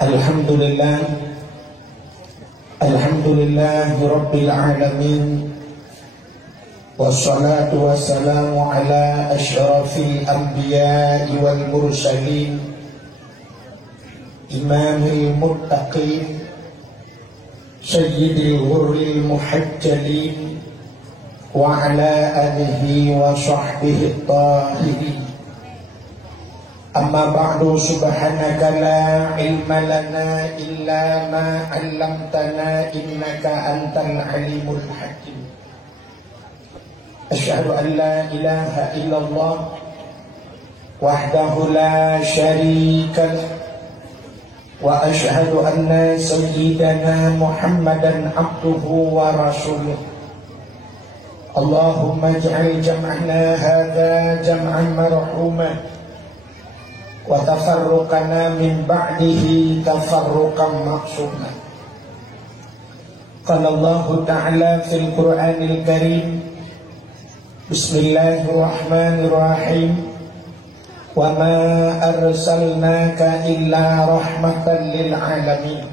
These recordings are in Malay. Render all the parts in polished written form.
Alhamdulillah Rabbil Alamin. Wassalatu wassalamu ala asyrafil anbiya'i wal mursalin, imamil muttaqin, sayyidil ghurril muhajjalin, wa ala alihi wa sahbihi tahirin. Amma ba'du, subhanaka la ilma lana illa ma 'allamtana innaka antal alimul hakim. Asyhadu an la ilaha illallah wahdahu la syarika lah, wa asyhadu anna sayyidana Muhammadan abduhu wa rasuluh. Allahumma ij'al jam'ana hadza jam'an marhuma wa tafarruqana min ba'dihi tafarruqan ma'suma. Qala Allah Ta'ala fil Qur'anil Karim, Bismillahirrahmanirrahim, wa ma arsalnaka illa rahmatan lil alamin.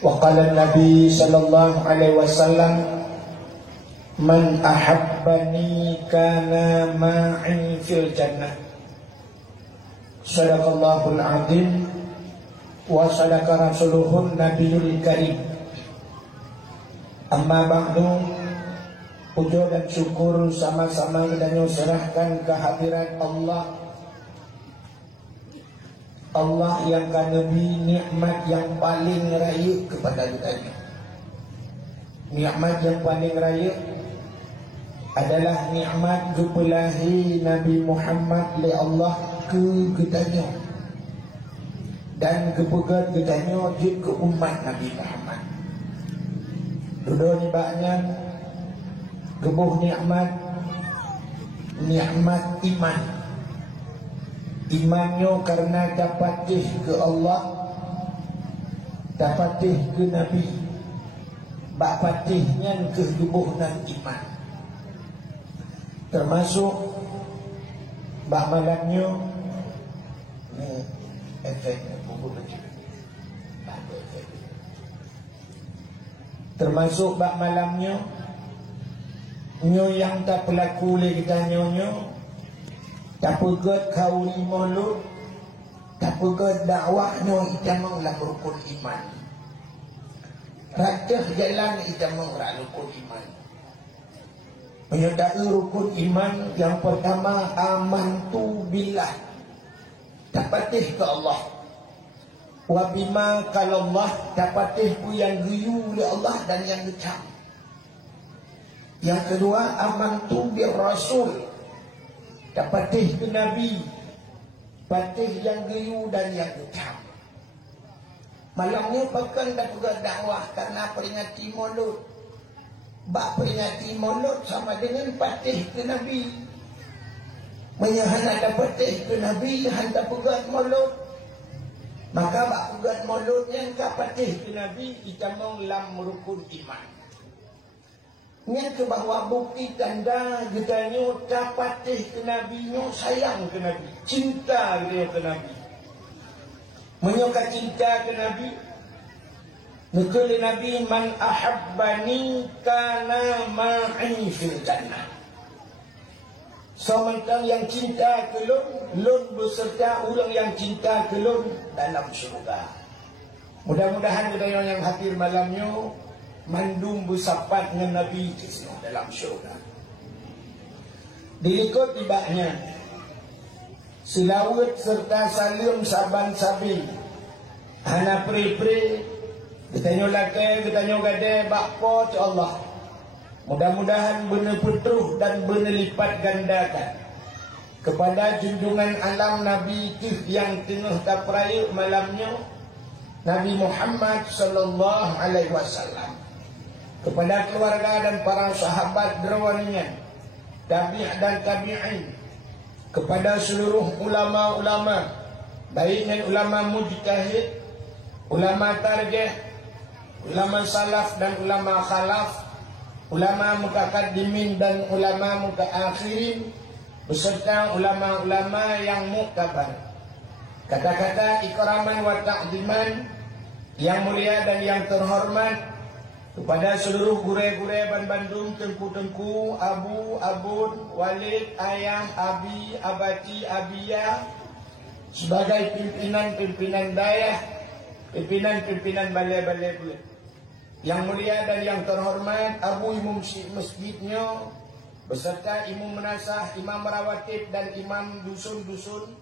Wa qala Nabi sallallahu alaihi wasallam, man ahabbani kana ma'i fil jannah. Sadaqallahul azim wa sadaqa rasuluhun nabiyul karim. Amma ba'du, puja dan syukur sama-sama kita serahkan kehadiran Allah. Allah yang beri nikmat yang paling raya kepada kita. Nikmat yang paling raya adalah nikmat kepelahi Nabi Muhammad oleh Allah ke kitanya, dan kepegat kitanya je ke umat Nabi Muhammad. Dua nyebabnya gebuh nikmat iman. Imannya karena dapatih ke Allah, dapatih ke Nabi, bapatihnya ke gebuh dan iman. Termasuk bak malamnya ni efeknya buku kecil. Termasuk bak malamnya nyo yang tak pelaku oleh kita nyo tak pegat kauli mulut, tak pegat dakwah nyo itamang lah rukun iman. Ratah jalan itamang lah rukun iman. Menyertai rukun iman yang pertama, amantu billah, dapatih ke Allah. Wa bima kalallah, dapatih ku yang geyu oleh Allah dan yang gecam. Yang kedua, amantu bir rasul, dapatih ke Nabi, patih yang geyu dan yang gecam. Malamnya bahkan dah pegang dakwah karena peringati maulud. Bak peringati maulud sama dengan patih ke Nabi. Menyahana dapat patih ke Nabi, hantar pegat maulud. Maka bak pegat maulud yang ka patih ke Nabi, itamang lam rukun iman. Yang ke bahawa bukti tanda getanya tak patih ke Nabi, nyo sayang ke Nabi, cinta dia ke Nabi. Menyoka cinta ke Nabi, Nukul Nabi, man ahabbani kana ma'i fil jannah. Sementara yang cinta ke lun beserta orang yang cinta ke lun dalam syurga. Mudah-mudahan kita yang hadir malamnya mandum bersapat dengan Nabi dalam syurga. Dilikut tibanya selawat serta salim saban sabi, hana pri-pri, kita nyolake, kita nyogade, bakpo ci Allah. Mudah-mudahan benar petruh dan benar lipat gandakan kepada junjungan alam Nabi yang tengah tapraya malamnya, Nabi Muhammad sallallahu alaihi wasallam. Kepada keluarga dan para sahabat derwaninya, tabi' dan tabi'in, kepada seluruh ulama-ulama, baik dan ulama mujtahid, ulama tarjih, ulama salaf dan ulama khalaf, ulama mutaqaddimin dan ulama mutaakhirin, beserta ulama-ulama yang muktabar. Kata-kata ikraman wa ta'ziman yang mulia dan yang terhormat kepada seluruh gure-gure Ban Bandung, tengku-tengku, abu, abun, walid, ayah, abi, abati, abia, sebagai pimpinan-pimpinan daerah, pimpinan-pimpinan balai-balai pula. Yang mulia dan yang terhormat abu imam masjidnya beserta imam menasah, imam rawatib dan imam dusun-dusun.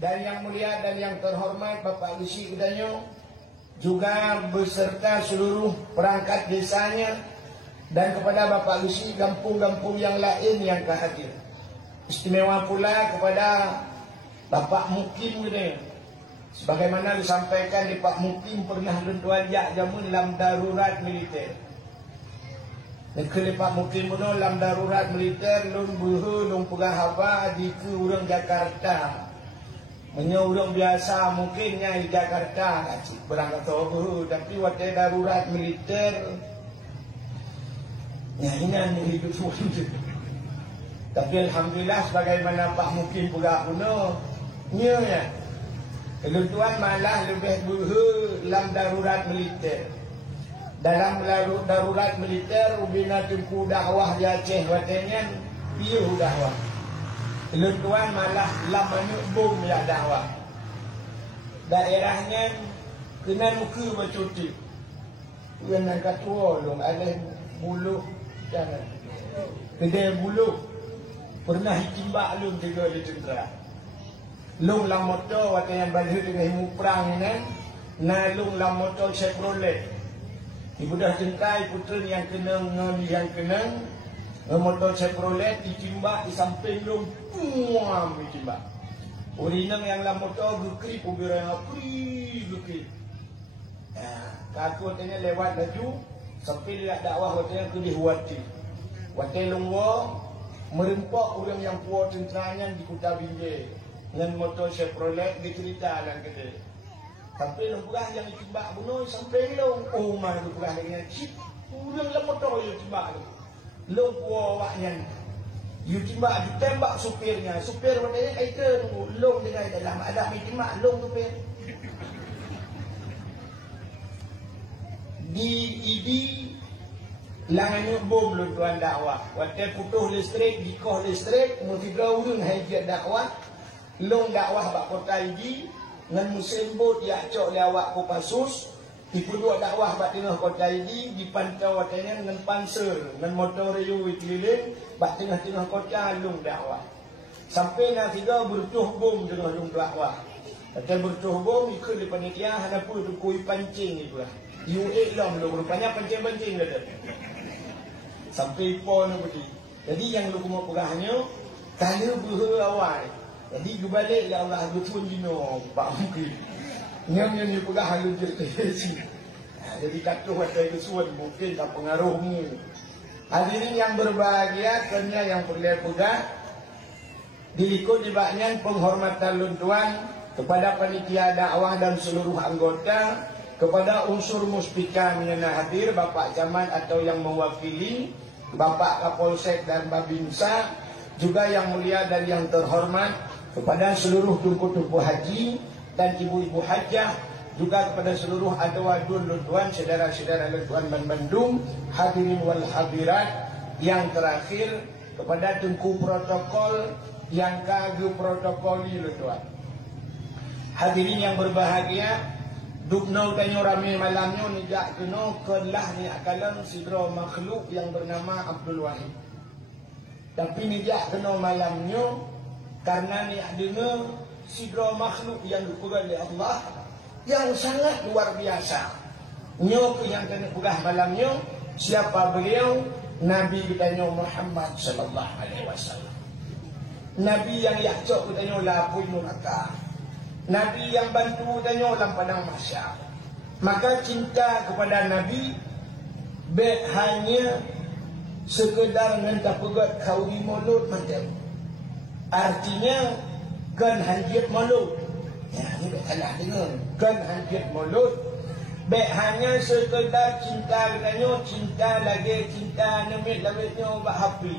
Dan yang mulia dan yang terhormat Bapak Lusi Udanyo, juga beserta seluruh perangkat desanya, dan kepada Bapak Lusi kampung-kampung yang lain yang hadir. Istimewa pula kepada Bapak Mukim ini. Sebagaimana disampaikan di Pak Mukim pernah lentuan jak jamun dalam darurat militer. Negeri Pak Mukim itu dalam darurat militer, lung buhu, lung pegang haba di ke orang Jakarta. Orang biasa mungkinnya di Jakarta berangkat tahu, tapi waktu darurat militer nyahinan hidup semua. Tapi alhamdulillah sebagaimana Pak Mukim pula kuno nya kelentuan malah lebih buhu dalam darurat militer. Dalam darurat militer ubina tempuh dakwah di Aceh watenya piu dakwah. Kelentuan malah lamanya bom ya dakwah. Daerahnya kena muka bercuti. Yang nak tua long ada bulu jangan. Kedai bulu pernah ditimbak long juga di tentera. Long lam motor waktu yang balik dengan himu perang ini, na long lam motor Chevrolet. Ibu dah tentera putra yang kena yang kena motor Chevrolet ditimbak di samping long. Muam ditimbak. Urinang yang lam motor gekrip ubira yang apri gekrip. Kaku tanya lewat laju sampai lihat dakwah watanya ke dihuati. Watai longwo merempak orang yang kuat tenteranya di Kota Binjai dengan motor Chevrolet dicerita dalam kedai. Sampai longpurah yang ditimbak bunuh sampai long. Oh mana tu purah dengan chip. Orang lam motor yang timbak tu. Long kuat waknya. You timbak, ditembak supirnya. Supir watanya kaitan long dengan dalam ada mitimak long supir. Di langannya bom lu tuan dakwah. Waktu putus listrik, dikoh listrik, mutiga urun hajiat dakwah. Long dakwah bak kota ini dengan musim bot ya cok lewat Kopassus. Dipuduk dakwah bak tengah kota ini dipantau watanya dengan panser, dengan motor riu keliling bak tengah-tengah kota long dakwah. Sampai nak tiga bertuh bom dengan long dakwah. Waktu bertuh bom ikut di panitia hana pun tu kui pancing itu lah. U8 lah belum rupanya pancing-pancing dah. Sampai pon begitu. Jadi yang lu mau pegahnya kalau buhu awal. Jadi gue balik ya Allah gue tuan jino Pak Mungkin. Nyam ni pegah halu jadi. Jadi kata waktu itu suan mungkin tak pengaruhmu. Hadirin yang berbahagia, kerana yang perlu pegah diikut dibaknya penghormatan luntuan kepada panitia dakwah dan seluruh anggota, kepada unsur muspika yang hadir, Bapak Camat atau yang mewakili, Bapak Kapolsek dan Babinsa, juga yang mulia dan yang terhormat, kepada seluruh tunku-tunku haji dan ibu-ibu hajah, juga kepada seluruh adun luntuan, saudara-saudara luntuan Ban Bandung, hadirin wal hadirat. Yang terakhir kepada tunku protokol yang kagum protokoli luntuan. Hadirin yang berbahagia, dukno tanyo rame malamnya nijak kena kelah ni akalan sidro makhluk yang bernama Abdul Wahid. Tapi nijak kena malamnya karena ni adanya sidro makhluk yang dipegang oleh Allah yang sangat luar biasa. Nyok yang kena pegah malamnya siapa beliau? Nabi kita Muhammad sallallahu alaihi wasallam. Nabi yang yakcok kita lapui neraka. Nabi yang bantu tanya dalam padang mahsyar. Maka cinta kepada Nabi bet hanya sekedar ngenta pegat kauri mulut macam. Artinya kan hanjit mulut. Ya, ini bet salah dengar. Kan hanjit mulut. Bet hanya sekedar cinta tanya, cinta lagi cinta nemit labitnya bak hapi.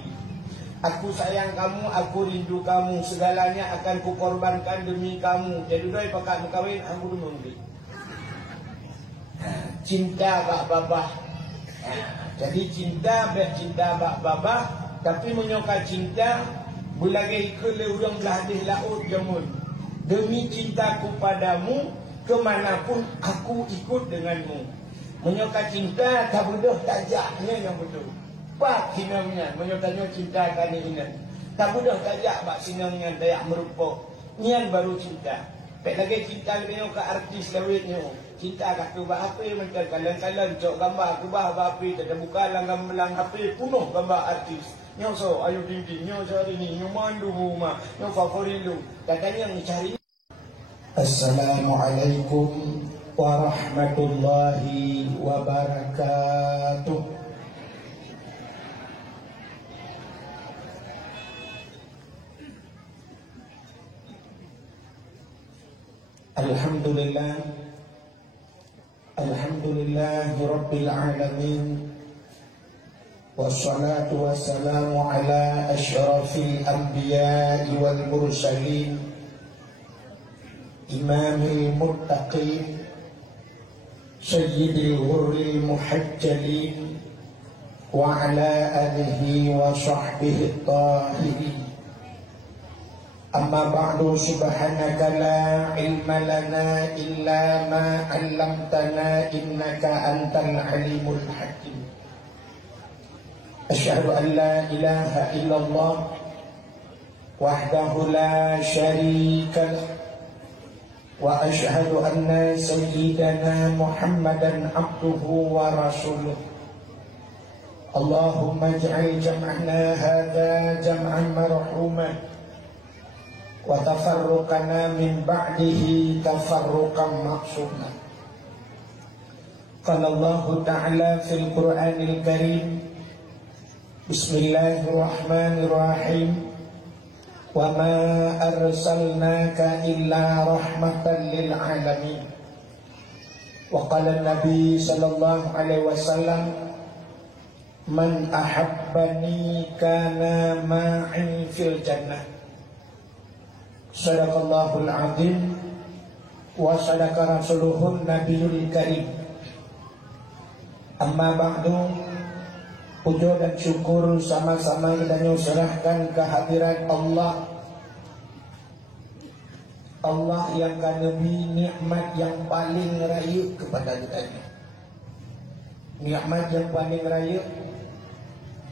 Aku sayang kamu, aku rindu kamu, segalanya akan kukorbankan demi kamu. Jadi doi pakat berkahwin, aku dulu membeli. Cinta bak babah. Jadi cinta ber cinta bak babah, tapi menyoka cinta bulagai ke leurang belah di laut jamun. Demi cintaku padamu, kemanapun aku ikut denganmu. Menyoka cinta tak bodoh tajaknya yang betul. Pak sinangnya menyokanya cinta kali ini. Tak bodoh tajak bak sinangnya dayak merupuk. Nian baru cinta. Pek lagi cinta dia ke artis lawitnya. Cinta kat tu bak apa macam kalan-kalan cok gambar aku bah apa tak buka lang HP penuh gambar artis. Nyo so ayo dinding nyo cari ni nyo mandu rumah nyo favorit lu. Katanya yang cari. Assalamualaikum warahmatullahi wabarakatuh. Alhamdulillah, alhamdulillah Rabbil alamin, wassalatu wassalamu ala asyrafil anbiya'i wal mursalin, imamil muttaqin, sayyidil ghurril muhajjalin, wa ala alihi wa sahbihi tahirin. Amma ba'du, subhanaka la ilma lana illa ma 'allamtana innaka antal alimul hakim. Asyhadu an la ilaha illallah wahdahu la syarika lah wa asyhadu anna sayyidana Muhammadan abduhu wa rasuluh. Allahumma ij'al jam'ana hadza jam'an marhuma wa tafarruqana min ba'dihi tafarruqan maqsuma. Qala Allah Ta'ala fil Qur'anil Karim, Bismillahirrahmanirrahim, wa ma arsalnaka illa rahmatan lil alamin. Wa qala Nabi sallallahu alaihi wasallam, man ahabbani kana ma'i fil jannah. Sadaqallahul azim wa sadaqa rasuluhun nabiyul karim. Amma ba'du, puja dan syukur sama-sama kita serahkan kehadiran Allah. Allah yang memberi nikmat yang paling raya kepada kita. Nikmat yang paling raya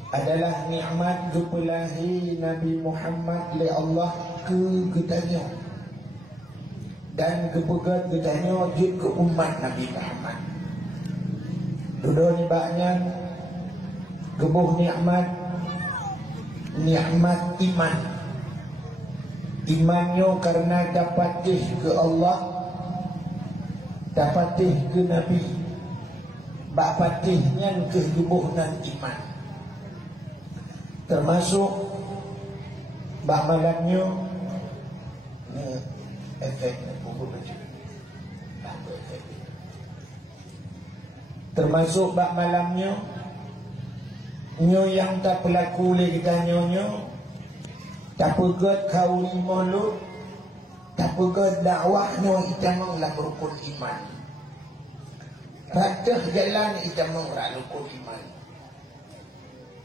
adalah nikmat jupulahi Nabi Muhammad oleh Allah ke getanya dan kepegat getanya jut ke umat Nabi Muhammad. Duduk ni baknya gebuh nikmat iman. Imannya karena dapatih ke Allah, dapatih ke Nabi, bapatihnya ke gebuh dan iman. Termasuk bak malamnya ni efeknya buku baca. Termasuk bak malamnya nyo yang tak pelaku oleh kita nyo tak pegat kauli maulud, tak pegat dakwah nyo itamang lah rukun iman. Ratah jalan itamang lah rukun iman.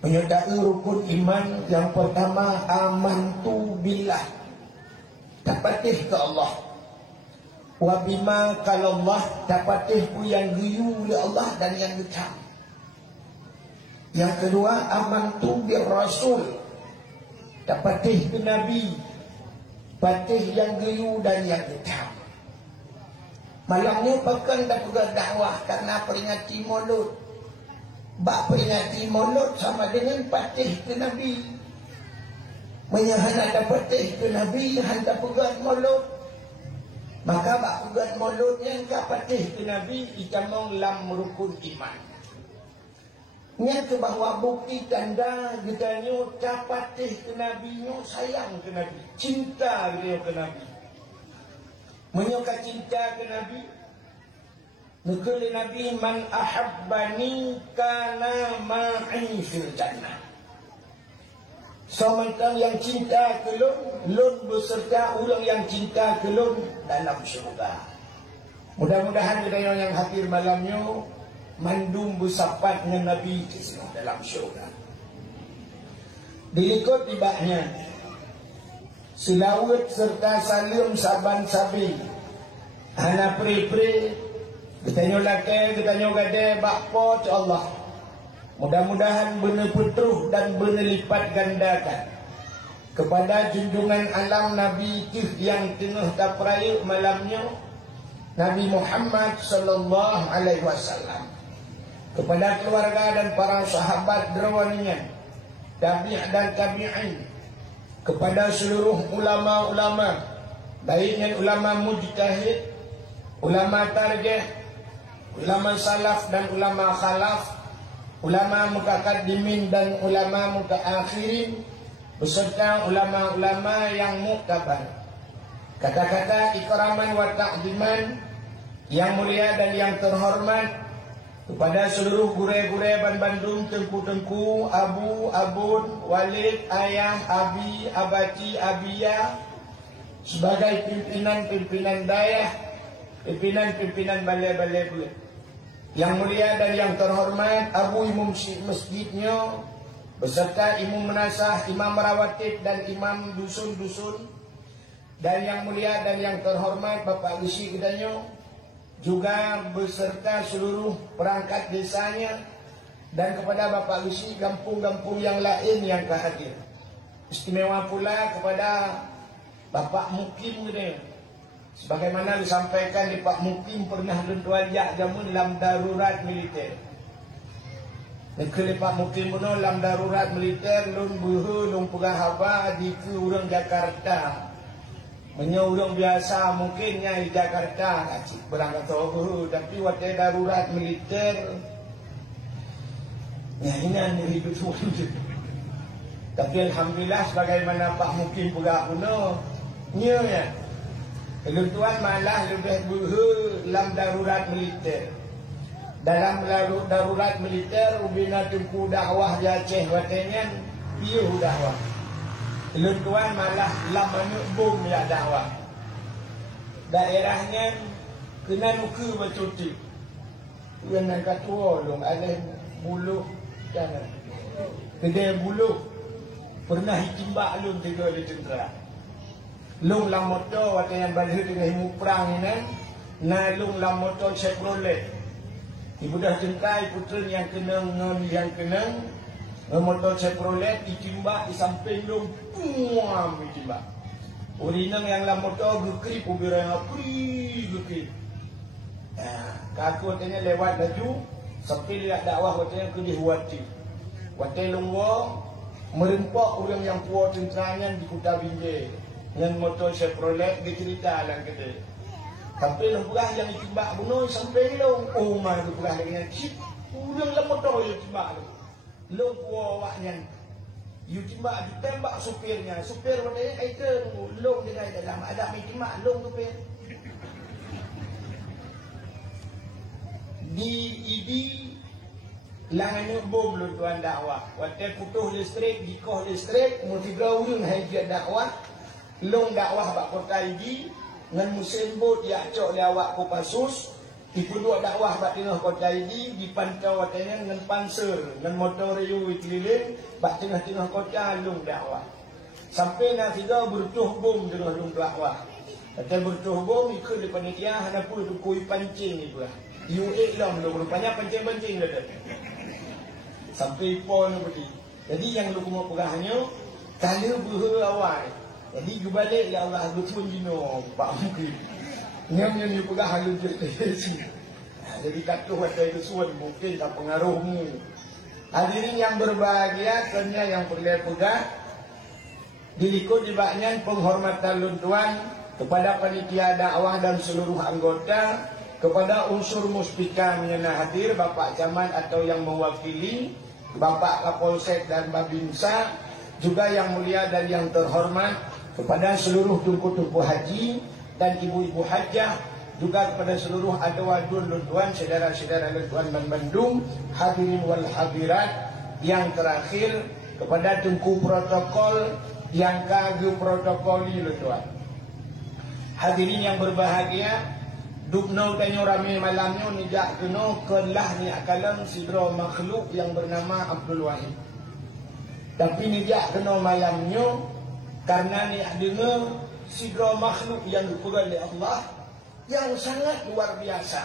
Menyertai rukun iman yang pertama, amantu billah, dapatih ke Allah. Wa bima kalau Allah, dapatih ku yang riyu oleh Allah dan yang hitam. Yang kedua, amantu bir rasul, dapatih ke Nabi, patih yang riyu dan yang hitam. Malamnya pakan dapat dakwah karena peringati maulud. Bak peringati maulud sama dengan patih ke Nabi. Menyahan ada patih ke Nabi, hantar pegat maulud. Maka bak pegat maulud yang ka patih ke Nabi, itamong lam rukun iman. Yang ke bahawa bukti tanda getanya ka patih ke Nabi, nyo sayang ke Nabi, cinta dia ke Nabi. Menyoka cinta ke Nabi, Nukul Nabi, man ahabbani kana ma'i fil jannah. Sementara yang cinta ke Lun, Lun beserta orang yang cinta ke Lun dalam syurga. Mudah-mudahan kita yang hadir malamnya mandum bersapat dengan Nabi dalam syurga. Diikut tibanya selawat serta salim saban sabi. Hana pre-pre Ketanya laki, ketanya gade, bakpo tu Allah. Mudah-mudahan benar petruh dan benar lipat gandakan kepada junjungan alam Nabi Kif yang tengah tapraya malamnya, Nabi Muhammad sallallahu alaihi wasallam, kepada keluarga dan para sahabat derwaninya, tabi' dan tabi'in, kepada seluruh ulama-ulama, baiknya ulama mujtahid, ulama tarjih, ulama salaf dan ulama khalaf, ulama mutaqaddimin dan ulama mutaakhirin, beserta ulama-ulama yang muktabar. Kata-kata ikraman wa ta'ziman yang mulia dan yang terhormat kepada seluruh gure-gure Bandung, tengku-tengku, abu, abun, walid, ayah, abi, abati, abia, sebagai pimpinan-pimpinan daerah, pimpinan-pimpinan balai-balai pula. Yang mulia dan yang terhormat Abu Imam Masjidnya, beserta Imam Menasah, Imam Rawatib dan Imam Dusun-Dusun. Dan yang mulia dan yang terhormat Bapak Gesi Kedanyo, juga beserta seluruh perangkat desanya. Dan kepada Bapak Gesi kampung-kampung yang lain yang hadir. Istimewa pula kepada Bapak Mukim Kedanyo. Sebagaimana disampaikan di Pak Mukim pernah lentuajak jamun dalam darurat militer. Negeri Pak Mukim pun dalam darurat militer, lun buhu, lun pegah haba di ke orang Jakarta. Orang biasa mungkinnya di Jakarta, kacik berangkat buhu, tapi waktu darurat militer, ya ini anda hidup semua. Tapi Alhamdulillah sebagaimana Pak Mukim pegah puno, ya. Tuan malah lebih buhu dalam darurat militer. Dalam darurat militer, ubina tungku dakwah di Aceh watenya, piuh dakwah. Tuan malah lamanya bom ya dakwah. Daerahnya kena muka bercuti. Yang nak katua long, ada bulu jangan. Kedai bulu pernah ditimbak long tiga di tentera. Lung lam motor waktu yang balik dengan himu perang ini, na lung lam motor Chevrolet. Ibu dah jengkai putera yang kena motor Chevrolet ditimbak di samping lung, puam ditimbak. Orang yang lam motor gekri ubira yang gekri. Kaku katanya lewat laju sampai lihat dakwah katanya ke dihuati. Waktu lung merempak orang yang puas tenteranya di Kuta Binjai. Dengan motor Chevrolet dia cerita lah kata. Sampai lemperah yang ditimbak bunuh sampai long. Oh mah lemperah dengan cip. Ulang lah motor yang timbak tu. Long kuah awaknya. You timbak ditembak supirnya. Supir katanya kata long dengan dalam ada mai timbak long supir. Di langannya bom lu tuan dakwah. Waktu putus listrik, dikoh listrik, mau 3 orang hajat dakwah. Long dakwah bak kota ini dengan musim bot ya cok lewat Kopassus dipuduk dakwah bak tengah kota ini dipantau katanya dengan panser dengan motor riu keliling bak tengah-tengah kota long dakwah sampai nak tiga bertuh bom tengah long dakwah. Kata bertuh bom ikut di panitia hana pun tukui pancing ni pula UA long rupanya pancing-pancing dah sampai pon seperti. Jadi yang lu mau pegahnya kala buhu awal. Jadi you balik ya Allah betul jino Pak Mungkin. Ngam-ngam you pegah halus jadi. Jadi katuh watai kesuan mungkin tak pengaruhmu. Hadirin yang berbahagia, ternyata yang perlu pegah diikut dibaknya penghormatan luntuan kepada panitia dakwah dan seluruh anggota, kepada unsur muspika menyana hadir Bapak Camat atau yang mewakili, Bapak Kapolsek dan Babinsa, juga yang mulia dan yang terhormat kepada seluruh tungku-tungku haji dan ibu-ibu hajah, juga kepada seluruh adawatun luntuan, saudara-saudara luntuan dan Bandung, hadirin wal hadirat. Yang terakhir kepada tengku protokol yang kagum protokoli lo tuan. Hadirin yang berbahagia, dubno tanyo rame malamnya nijak keno kelah ni akalan sidro makhluk yang bernama Abdul Wahid. Tapi nijak keno malamnya karena ni dengar sidro makhluk yang dipegang oleh Allah yang sangat luar biasa.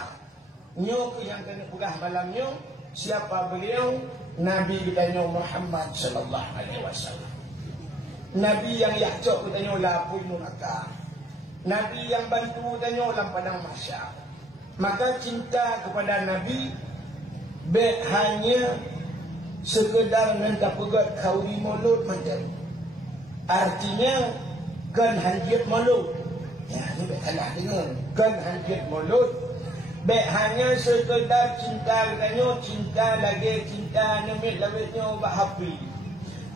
Nyok yang kena pegah malamnya siapa beliau? Nabi kita Muhammad sallallahu alaihi wasallam. Nabi yang yakcok kita lapui neraka. Nabi yang bantu kita dalam padang mahsyar. Maka cinta kepada Nabi baik hanya sekedar nanti pegat kauri mulut macam. Artinya kan hanjit mulut. Ya, ini baik salah dengar. Kan hanjit mulut. Baik hanya sekedar cinta katanya, cinta lagi cinta nemit lawitnya ubah hapi.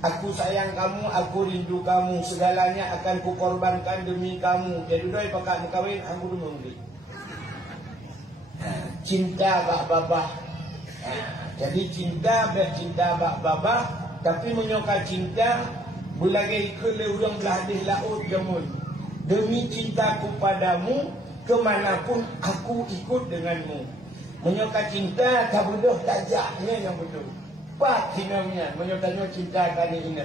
Aku sayang kamu, aku rindu kamu, segalanya akan kukorbankan demi kamu. Jadi doi pakai kawin aku dulu beli. Cinta bak babah. Jadi cinta baik cinta bak babah, tapi menyokal cinta bulagai ke urang belah di laut jamun. Demi cintaku padamu, kemanapun aku ikut denganmu. Menyokal cinta tak bodoh tajaknya yang betul. Pak sinangnya menyokanya cinta kali ini.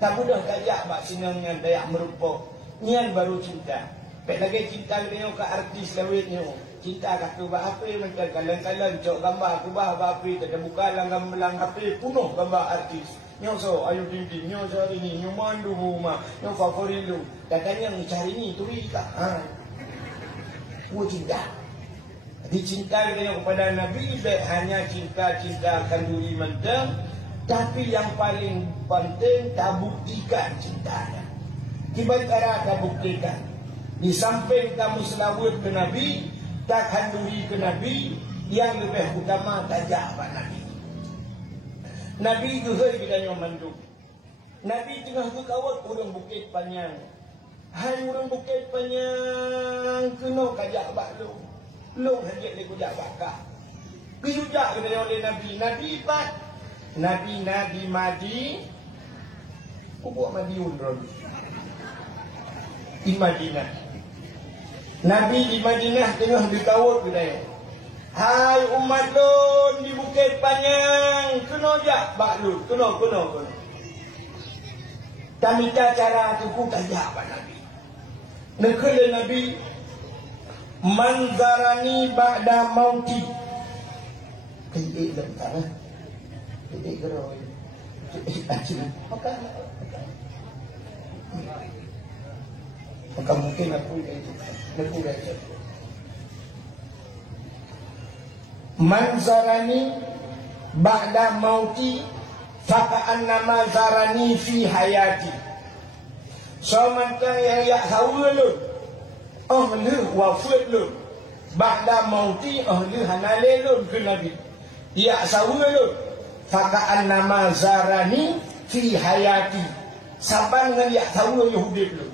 Tak mudah tajak bak sinangnya dayak merupa. Nian baru cinta. Pek lagi cinta dia ke artis lawitnya. Cinta kat tu bak apa macam kalan-kalan cok gambar aku bah apa tak buka lang HP penuh gambar artis. Nyo so ayo dinding nyo so ini nyo mandu rumah nyo favorit lu. Katanya cari ni turi ka. Cinta. Dicintai dia kepada Nabi baik hanya cinta kanduri mendem, tapi yang paling penting tak buktikan cintanya. Tiba-tiba tak buktikan. Di samping kamu selawat ke Nabi, tak kanduri ke Nabi, yang lebih utama tajak pada Nabi. Nabi geher kita mandu. Nabi tengah berkawat orang Bukit Panjang. Hai orang Bukit Panjang, kena kajak bak lu. Long hajat dia kujak bakar. Kujak kita oleh Nabi. Nabi pat. Nabi madi. Aku buat madiun Rabi. Di Madinah. Nabi di Madinah tengah dikawut kita. Hai umat lun di Bukit Panjang. Kena jak bak lu. Kena. Kami cara tu ku kajak bak Nabi. Nekala Nabi manzarani ba'da mauti. Kaya dah tak lah. Kaya geroi. Maka mungkin aku dah manzarani ba'da mauti faka'annama zarani fi hayati. So mantang yang yak sawa lu. Ahli wafat lu. Ba'da mauti ahli hanale lu ke Nabi. Ya sawa lu. Faka'an nama zarani fi hayati. Saban dengan ya sawa Yahudi lu.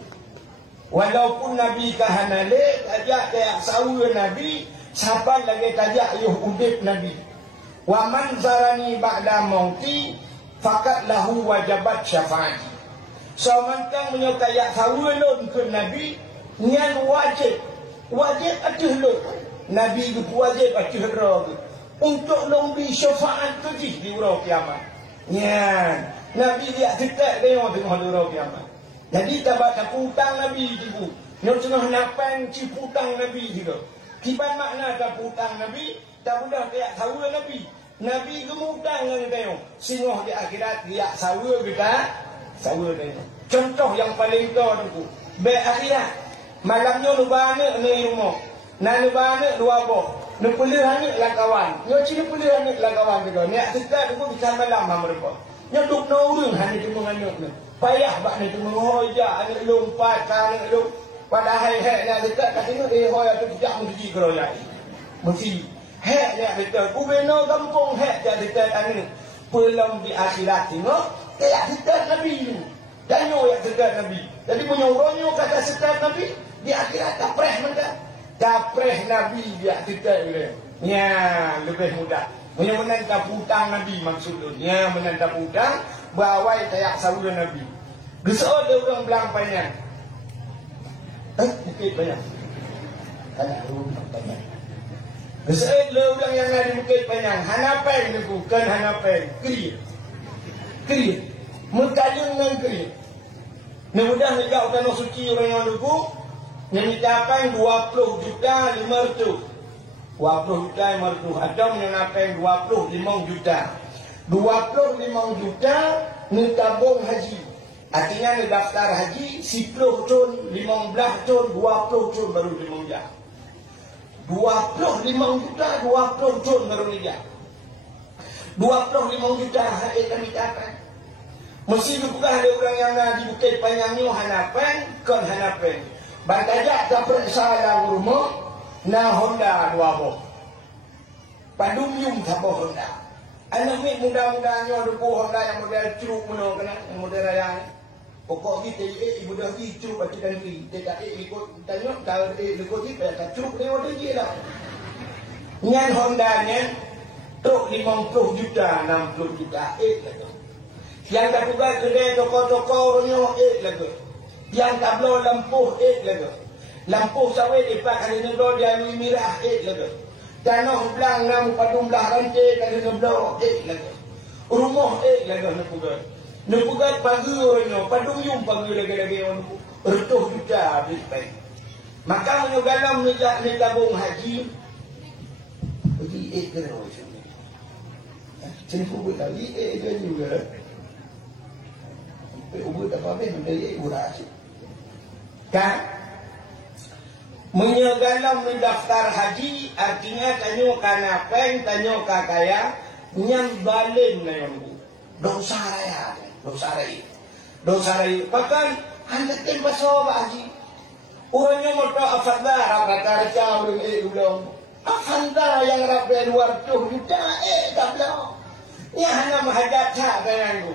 Walaupun Nabi ke hanale, tajak ya sawa Nabi, saban lagi tajak Yahudi Nabi. Wa man zarani ba'da mauti, fakat lahu wajabat syafaati. So mantang menyukai ya sawa lu ke Nabi, nian wajib atuh lu Nabi itu wajib atuh roh untuk lombi syafaat tu di urang kiamat. Nian Nabi dia tetap dia tengah urang kiamat. Jadi tabak putang Nabi itu nyo tengah napan ci putang Nabi juga. Kiban makna tak putang Nabi tak mudah dia sawa Nabi. Nabi gemutang dengan dia. Singoh di akhirat dia sawa kita sawa dia. Contoh yang paling tu be akhirat. Malamnya lu bana ni rumah. Nak lu bana dua boh. Nu pulih anak lah kawan. Nyo cina pulih anak lah kawan juga. Niat kita tu bisa malam mereka. Nyo duk no urang hanya cuma anak ni. Payah bak ni cuma hoja anak lu 4 anak lu. Pada hai nak dekat kat sini hoya tu tidak mesti keroyak. Mesti nak dekat. Gubernur kampung nak dekat anak. Pelam di akhirat tengok kayak dekat Nabi ni. Danyo yang dekat Nabi. Jadi punya orangnya kata dekat Nabi. Di akhirat tapreh mereka. Tapreh Nabi dia kita dia. Ya, lebih mudah. Punya menanda putang Nabi maksudnya. Ya, menanda putang berawai tayak saudara Nabi. Gesok dia orang belang panjang. Bukit banyak. Tak ada orang banyak. Gesok dia orang yang ada bukit panjang. Hanapai ni bukan hanapai. Kiri. Mengkajung dengan kiri. Ni mudah negak tanah suci orang yang lugu. Yang mencapai 20 juta 500. 20 juta 500. Atau mencapai 25 juta. 25 juta ni tabung haji. Artinya ni daftar haji 10 ton, 15 ton, 20 ton baru dimunjah. 25 juta 20 ton baru dijah. 25 juta haji kami dapat. Mesti juga ada orang yang nak di Bukit Panjang ni hanapan, kon hanapan. Bantajak tak periksa dalam rumah, na Honda 2 boh. Padum yung tabo Honda. Anak ni muda-mudanya ada Honda yang model curug mana kena, yang model raya ni. Pokok kita ibu dah pergi curug batu dan pergi. Dia tak ikut tanya kalau ikut kita tak curug ni ada je dah. Nyan Honda ni truk 50 juta, 60 juta lagi. Yang tak juga kedai toko-toko orangnya lagi. Yang tablo lampu lagi. Lampu sawit ipak kali negro dia mirah lagi. Tanah belang nam padum belah rantai kali negro lagi. Rumah lagi nak pugat. Nak pugat pagi orangnya padum yung pagi lagi orang bertuh juta beli baik. Maka menyogalam ni tabung haji. Haji kena macam ni. Sini pun buat lagi dia juga. Ubud apa-apa menjadi urasi. Kan? Menyegalam mendaftar haji artinya tanyo kanapeng, tanyo kakaya, nyang balin na yung dosa raya. Bahkan anda tempat soba haji. Orangnya mau afanda rata-rata orang ulang. Afanda yang rapi 200 juta tak belum. Ni hanya mahajat tak dengan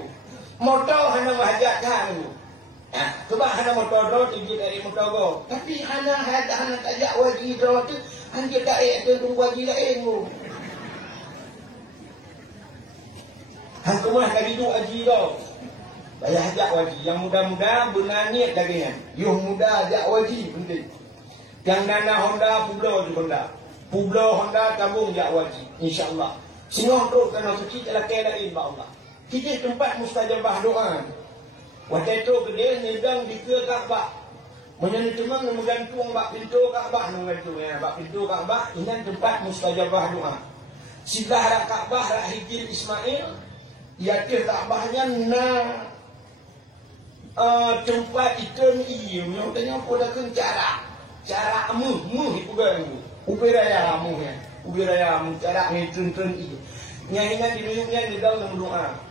motor hanya mahajat tak ni. Coba hanya motor do tinggi dari motor go. Tapi hanya tajak wajib do tu hanya tak tu wajib lain go. Hang kemah kali tu wajib do. Bayar hajat wajib. Yang muda-muda benar niat dagangan. Yuh muda hajat wajib penting. Yang dana Honda Pueblo tu Honda. Pueblo Honda tabung hajat wajib. InsyaAllah. Singoh tu kena suci telah kaya lain Allah. Kita tempat mustajabah doa. Waktu itu kedai nedang di ke Kaabah. Menyanyi teman menggantung bak pintu Kaabah menggantung ya. Bak pintu Kaabah ini tempat mustajabah doa. Silah rak Kaabah rak Hijil Ismail. Ya ke Kaabahnya tempat ikan iu. Yang tanya apa dah kan cara mu hiburan mu. Ubiraya mu ya. Ubiraya mu cara ngitun iu. Nyanyian dinuyuknya di dalam doa.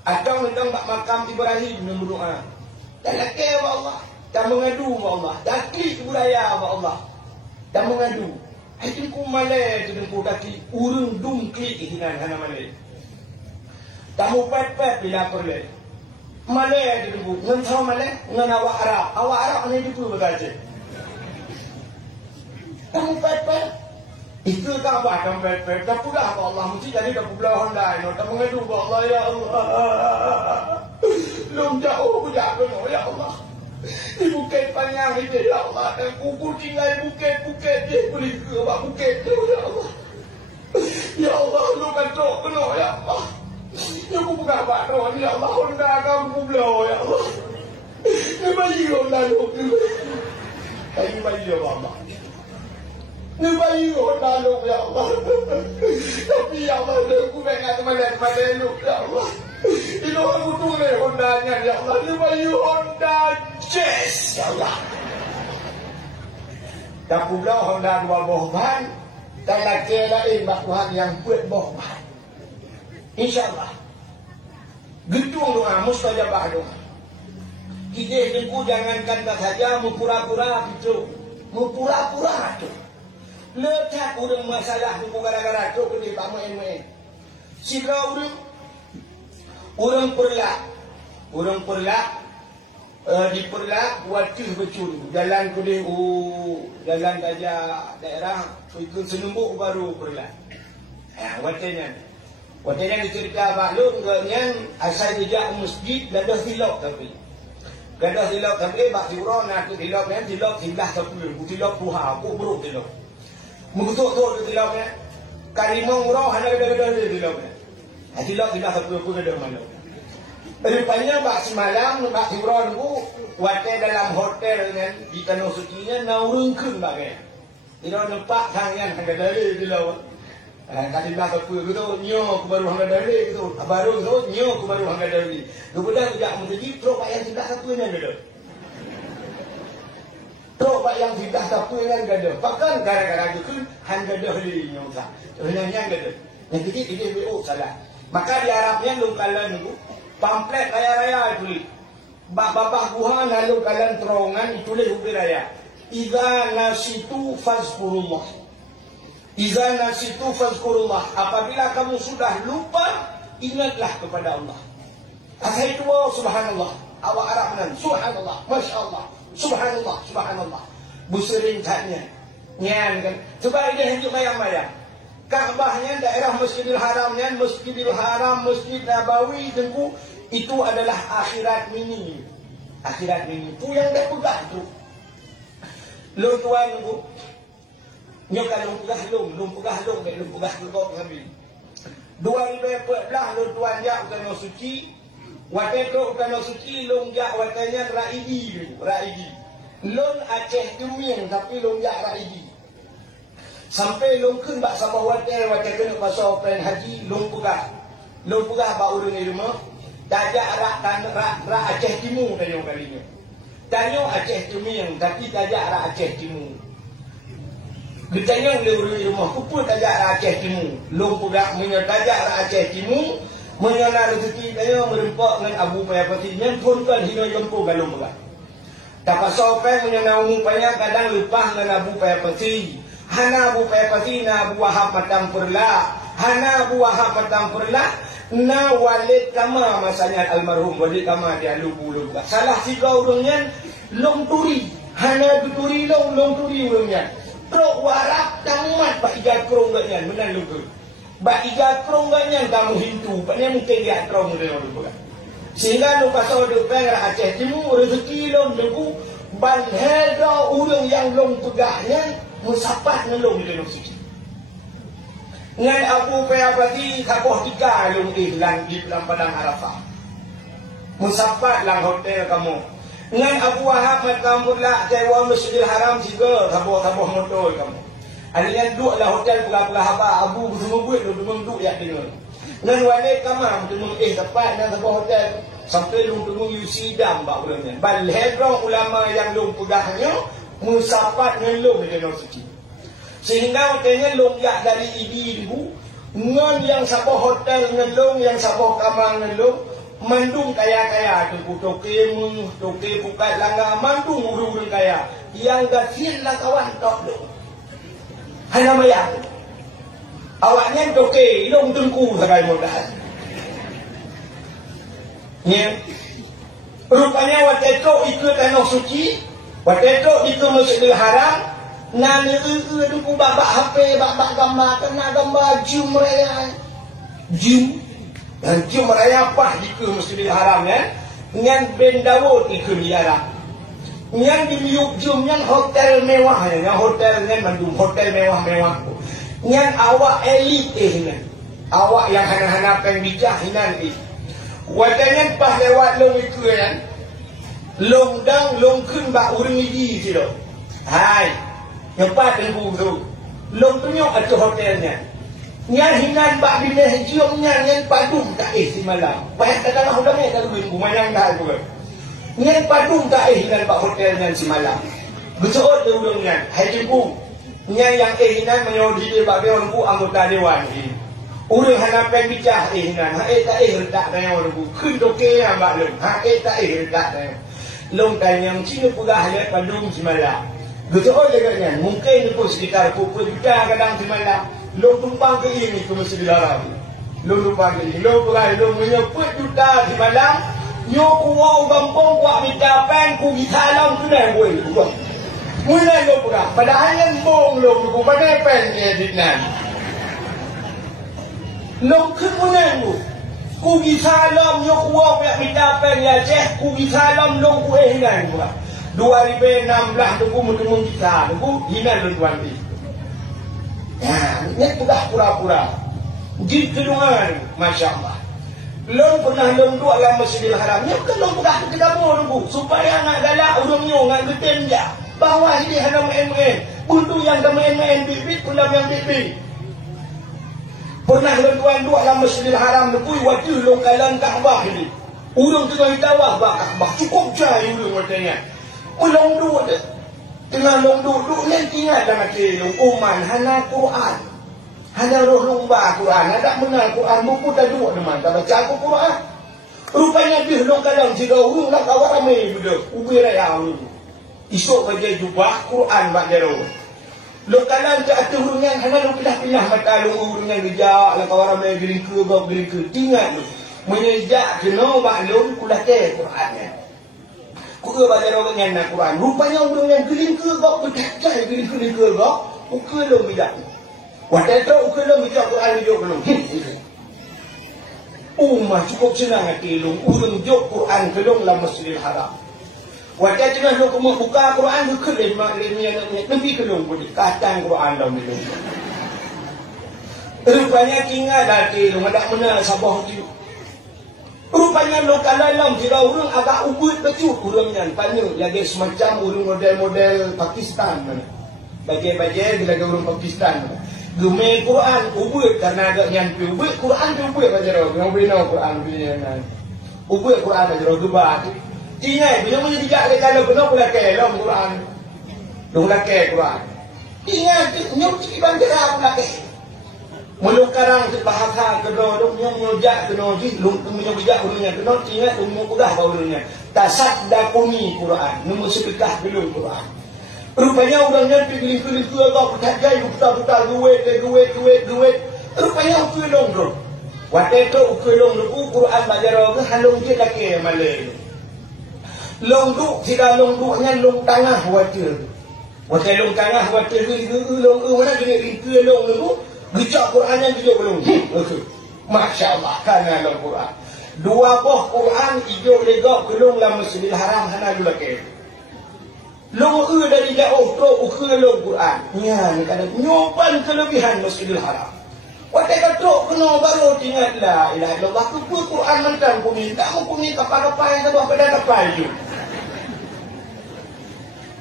Atau sedang bak makam Ibrahim dengan berdoa. Dan lakir Allah. Dan mengadu Allah. Daki budaya Allah. Dan mengadu. Itu ku malai tu ku kaki urung dung klik hinan hana malai. Tamu pet bila perle. Malai tu ku ngan tahu malai ngan awak Arab. Awak Arab ni itu berkata. Tamu pet. Itu tak apa kan pet. Tak pula Allah mesti jadi dah belah Honda. Tak mengadu Allah ya Allah. Belum jauh berjaga ya Allah. Di Bukit Panjang itu ya Allah. Dan kuku tinggal bukit dia boleh ke bukit tu ya Allah. Ya Allah lu kantok kena ya Allah. Ya aku buka bakro ya Allah. Honda kamu belah ya Allah. Ni bayi Honda lu. Bayi ya Allah. Ni bayi Honda lu ya Allah. Tapi ya Allah aku pengen teman-teman lu ya Allah. Ini aku tulis Hondanya ya Allah. Ni bayi Honda Jazz ya Allah. Tak pula Honda 2 boh ban. Tak lagi lain bak Tuhan yang buat boh ban. InsyaAllah. Gedung doa mustajabah doa. Kita dengku jangankan tak saja mempura-pura itu. Mempura-pura tu. Letak orang masalah tu gara-gara tu ke pak main-main. Sila orang perlak di perlak buat tu becun jalan ke jalan saja daerah ikut senembuk baru perlak. Watanya Waktu yang dicerita maklum kerana asal sejak masjid gadah silap tapi. Gadah silap tapi bak surau nak silap kan silap 11 10 silap Tuhan aku buruk silap. Mengutuk tu silap kan. Karimong roh hanya gadah silap kan. Silap 11 10 pun ada malam. Rupanya bak semalam bak surau tu waktu dalam hotel kan di Tanah Suci nya naurung keun bak kan. Dia nampak tangan gadah silap. Kali belah apa gitu, nyo baru hangga dari gitu, baru tu nyo baru hangga dari. Kemudian tidak menjadi pro yang tidak satunya ada. Pro yang tidak satunya ada. Bahkan gara-gara itu hangga dari nyo sah. Sebenarnya ada. Yang kecil ini BO salah. Maka di Arabnya lu kalian itu pamflet raya-raya itu. Bak-bak buhan lalu kalian terongan itu le hukum raya. Idza nasitu fazkurullah. Iza nasitu fazkurullah. Apabila kamu sudah lupa, ingatlah kepada Allah. Asal itu subhanallah. Awak Arab nan subhanallah, masya-Allah, subhanallah, subhanallah. Buserin tanya. Nyan kan. Coba dia hidup bayang-bayang. Kaabahnya daerah Masjidil Haramnya, Masjidil Haram, Masjid Nabawi tengku itu adalah akhirat mini. Akhirat mini. Itu yang dah pegang tu. Lu tuan tu nyo kalau lum pegah kekok kami 2014 lu tuan jak Tanah Suci waktu tu Tanah Suci lum jak watanya raidi lum Aceh Tuming tapi lum jak raidi sampai lum keun bak Sabah waktu kena pasal plan haji lum pegah bak urang di rumah tajak rak Aceh Timur tanyo kalinya tanyo Aceh Tuming tapi tajak rak Aceh Timur. Bertanya oleh rumah kupul tajak Aceh Timur. Long pudak menyertajak Aceh Timur. Menyala rezeki saya merempak dengan Abu Payapati. Yang pun kan hina jempu galung berat. Tak pasal apa menyana umupanya kadang lepas dengan Abu Payapati. Hana Abu Payapati na Abu Wahab Matang Perla. Hana Abu Wahab Matang Perla. Na Walid Kama masanya almarhum. Walid Kama dia lubu. Salah tiga orangnya long turi. Hana turi long turi orangnya. Pro warap tamat bak iga keronggatnya benar lupa. Bak iga keronggatnya kamu hintu, paknya mungkin dia kerong dia lupa. Sehingga lu pasal dia pengen Aceh Timur rezeki long debu ban heda urang yang long pegahnya musapat ngelong di Tanah Suci. Ngan Abu Payapati kapoh tiga long ihlan di dalam padang Arafah. Musapat lang hotel kamu. Ngan Abu Wahab Matambullah Taiwan Masjidil Haram juga tabuh motor kamu. Alian duk lah hotel pula haba Abu semua buat lu duk ya dengar. Ngan wale kamam demung tepat dan tabuh hotel sampai lu demung UC dam bak ulangnya. Bal hedrong ulama yang lu pegahnya musapat ngelung di Tanah Suci. Sehingga hotelnya lu ya dari ibu ngan yang sabuh hotel ngelung yang sabuh kamar ngelung mandung kaya-kaya tu toke pukat langgar mandung urung kaya yang gasil lah kawan tok lu hanya mayang awaknya toke long tengku sakai modal ni rupanya waktu itu ikut Tanah Suci waktu itu ikut Masjidil Haram nani tengku babak HP babak gambar kena gambar jum raya jum dan jum raya apa jika Masjidil Haram kan yang Ben Dawud ikut di Arab yang di miuk jum yang hotel mewah yang hotel kan mandum hotel mewah-mewah yang awak elit kan awak yang hana-hana pengbijak hinan watanya pas lewat long ikut kan long dang long kun bak urang igi tu hai nyepat tengku tu long tunyok atu hotelnya yang hinan bak bina jiomnya yang padum tak si malam. Banyak kadang-kadang udah ni kalau minggu mayang dah tu. Yang padum tak hinan bak hotelnya si malam. Betul dia ulangnya. Hai jengku. Yang hinan menyodi dia bak dia orang anggota dewan ni. Urang hanapan bicah hinan. Ha tak redak dah orang ku. Kun doke yang bak lem. Ha tak redak dah. Long tanya cina pegah lihat padum si malam. Betul dia kan. Mungkin itu sekitar pukul 2 kadang si malam. Lo tumpang ke ini ke Masjidil Haram. Lo tumpang ke ini. Lo perai lo menyeput juta di malam. Nyo kuau gampang kuat minta pen ku gitalam tu dah boleh. Mulai lo perai. Padahal yang bong lo ku pada pen ke di nan. Longขึ้นมาเนี่ยกูกีทาลอมยกวัวไปมิดาเป็นยาเจ๊กูกีทาลอมลงกูเองไงกูว่า 2016 tu ku mendung kita tu hina luan di. Ya, ni sudah pura-pura. Di kedungan, masya-Allah. Long pernah long dua dalam Masjidil Haram. Ni kan long pernah ke dapur tu supaya nak galak urangnya ngan geten dia. Bawa ini hana main-main. Buntu yang main-main bibit pula yang bibit. Pernah long dua dalam Masjidil Haram tu waktu long kalang Kaabah ni. Urang tengah tawaf Kaabah cukup jai urang katanya. Long dua tu. Tengah long dua ni ingat dah macam long uman hana Quran. Hanya roh lumba Quran. Ada benar Quran buku tak dua teman. Tak baca aku Quran. Rupanya dia long kalang jika urang nak awak ramai betul. Ubi raya urang. Esok baca jubah Quran bak jero. Long kalang ke atas urang yang hanya long pindah-pindah mata long urang yang dijak lah kawan ramai gering ke bab gering ke. Ingat tu. Menyejak kena bak long kulah ke Qurannya. Kuka bak jero dengan nak Quran. Rupanya urang yang gering ke bab berkacai gering ke bab. Kuka long bidak. Waktu itu ukelong baca Quran hidup belum. Ummah cukup senang hati long urang jok Quran kelong dalam Masjidil Haram. Waktu itu nak long buka Quran kelong maklimnya lebih kelong pun katan Quran dalam ni. Rupanya tinggal hati long ada mana sabah tu. Rupanya long kalau kira urang agak ubut betul urangnya tanya lagi semacam urang model-model Pakistan. Bagai-bagai lagi urang Pakistan. Gemai Quran ubud karena agak nyampi ubud Quran tu ubud baca roh ngobri no Quran punya kan ubud Quran baca roh gebat tinggal bila punya tidak le kalau kena pula ke dalam Quran dong la ke Quran tinggal nyok ci bandera pula ke mulu karang tu bahasa kedo dong nyojak kena ji lung punya bijak urangnya kena tinggal umur udah urangnya tasaddaquni Quran nombor sedekah dulu Quran. Rupanya orangnya pergi-pergi ke agak berjaya putar-putar duit. Rupanya ukelong tu. Waktu itu ukelong tu Quran baca ke halong je lagi Malay. Long tu tidak long dunya long tengah waktu. Waktu long tengah waktu long mana kena ukelong tu baca Quran yang juga belum. Masya-Allah kana long Quran. Dua buah Quran hijau legak kelong dalam Masjidil Haram hana dulu lagi. Long dari jauh tu ukelong Quran. Ya, ni kada nyoban kelebihan Masjidil Haram. Waktu itu kena baru ingat la ilaha illallah tu Quran mentang ku minta mu ku minta apa-apa yang kedua pada apa itu.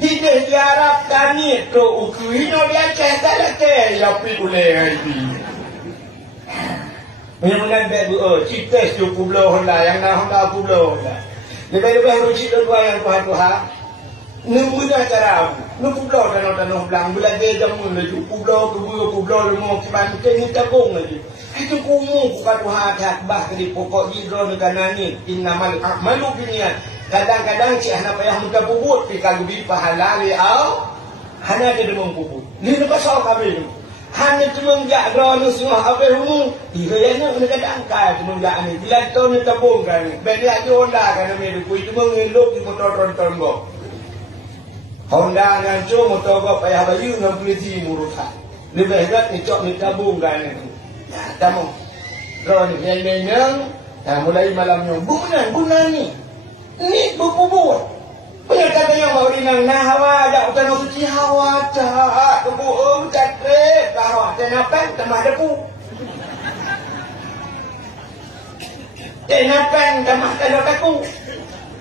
Hidup di Arab kami tu ukelino dia cakap ke ya pi boleh ini. Memang dah cerita cukup belum lah yang nak hendak aku belum lah. Lebih-lebih harus cerita dua yang Tuhan. Nunggunya cara nunggulah tanah belang bila dia jamun lagi kublo lemo kiban ke ni tabung lagi itu kumu bukan Tuhan bah di pokok hidro negara ni innamal a'malu binniat kadang-kadang si anak payah muka bubut pi kalau bi pahala li au hanya dia demong bubut ni pasal kami hanya cuma jak drone semua apa humu dia ni kadang angkat cuma jak ni bila tu ni tabung kan beli aja Honda kan me ku itu mengelok di motor tonton go Honda ngancur motor kau payah bayu dengan polisi murutan. Lebih hebat ni cok ni tabung kan ni. Ya, tamu. Drone ni yang mulai malamnya bulan ni. Ni berpubut. Banyak kata yang baru inang nah hawa dak utang suci hawa cak kebu catre hawa tenapan tamah depu. Tenapan tamah kalau kaku.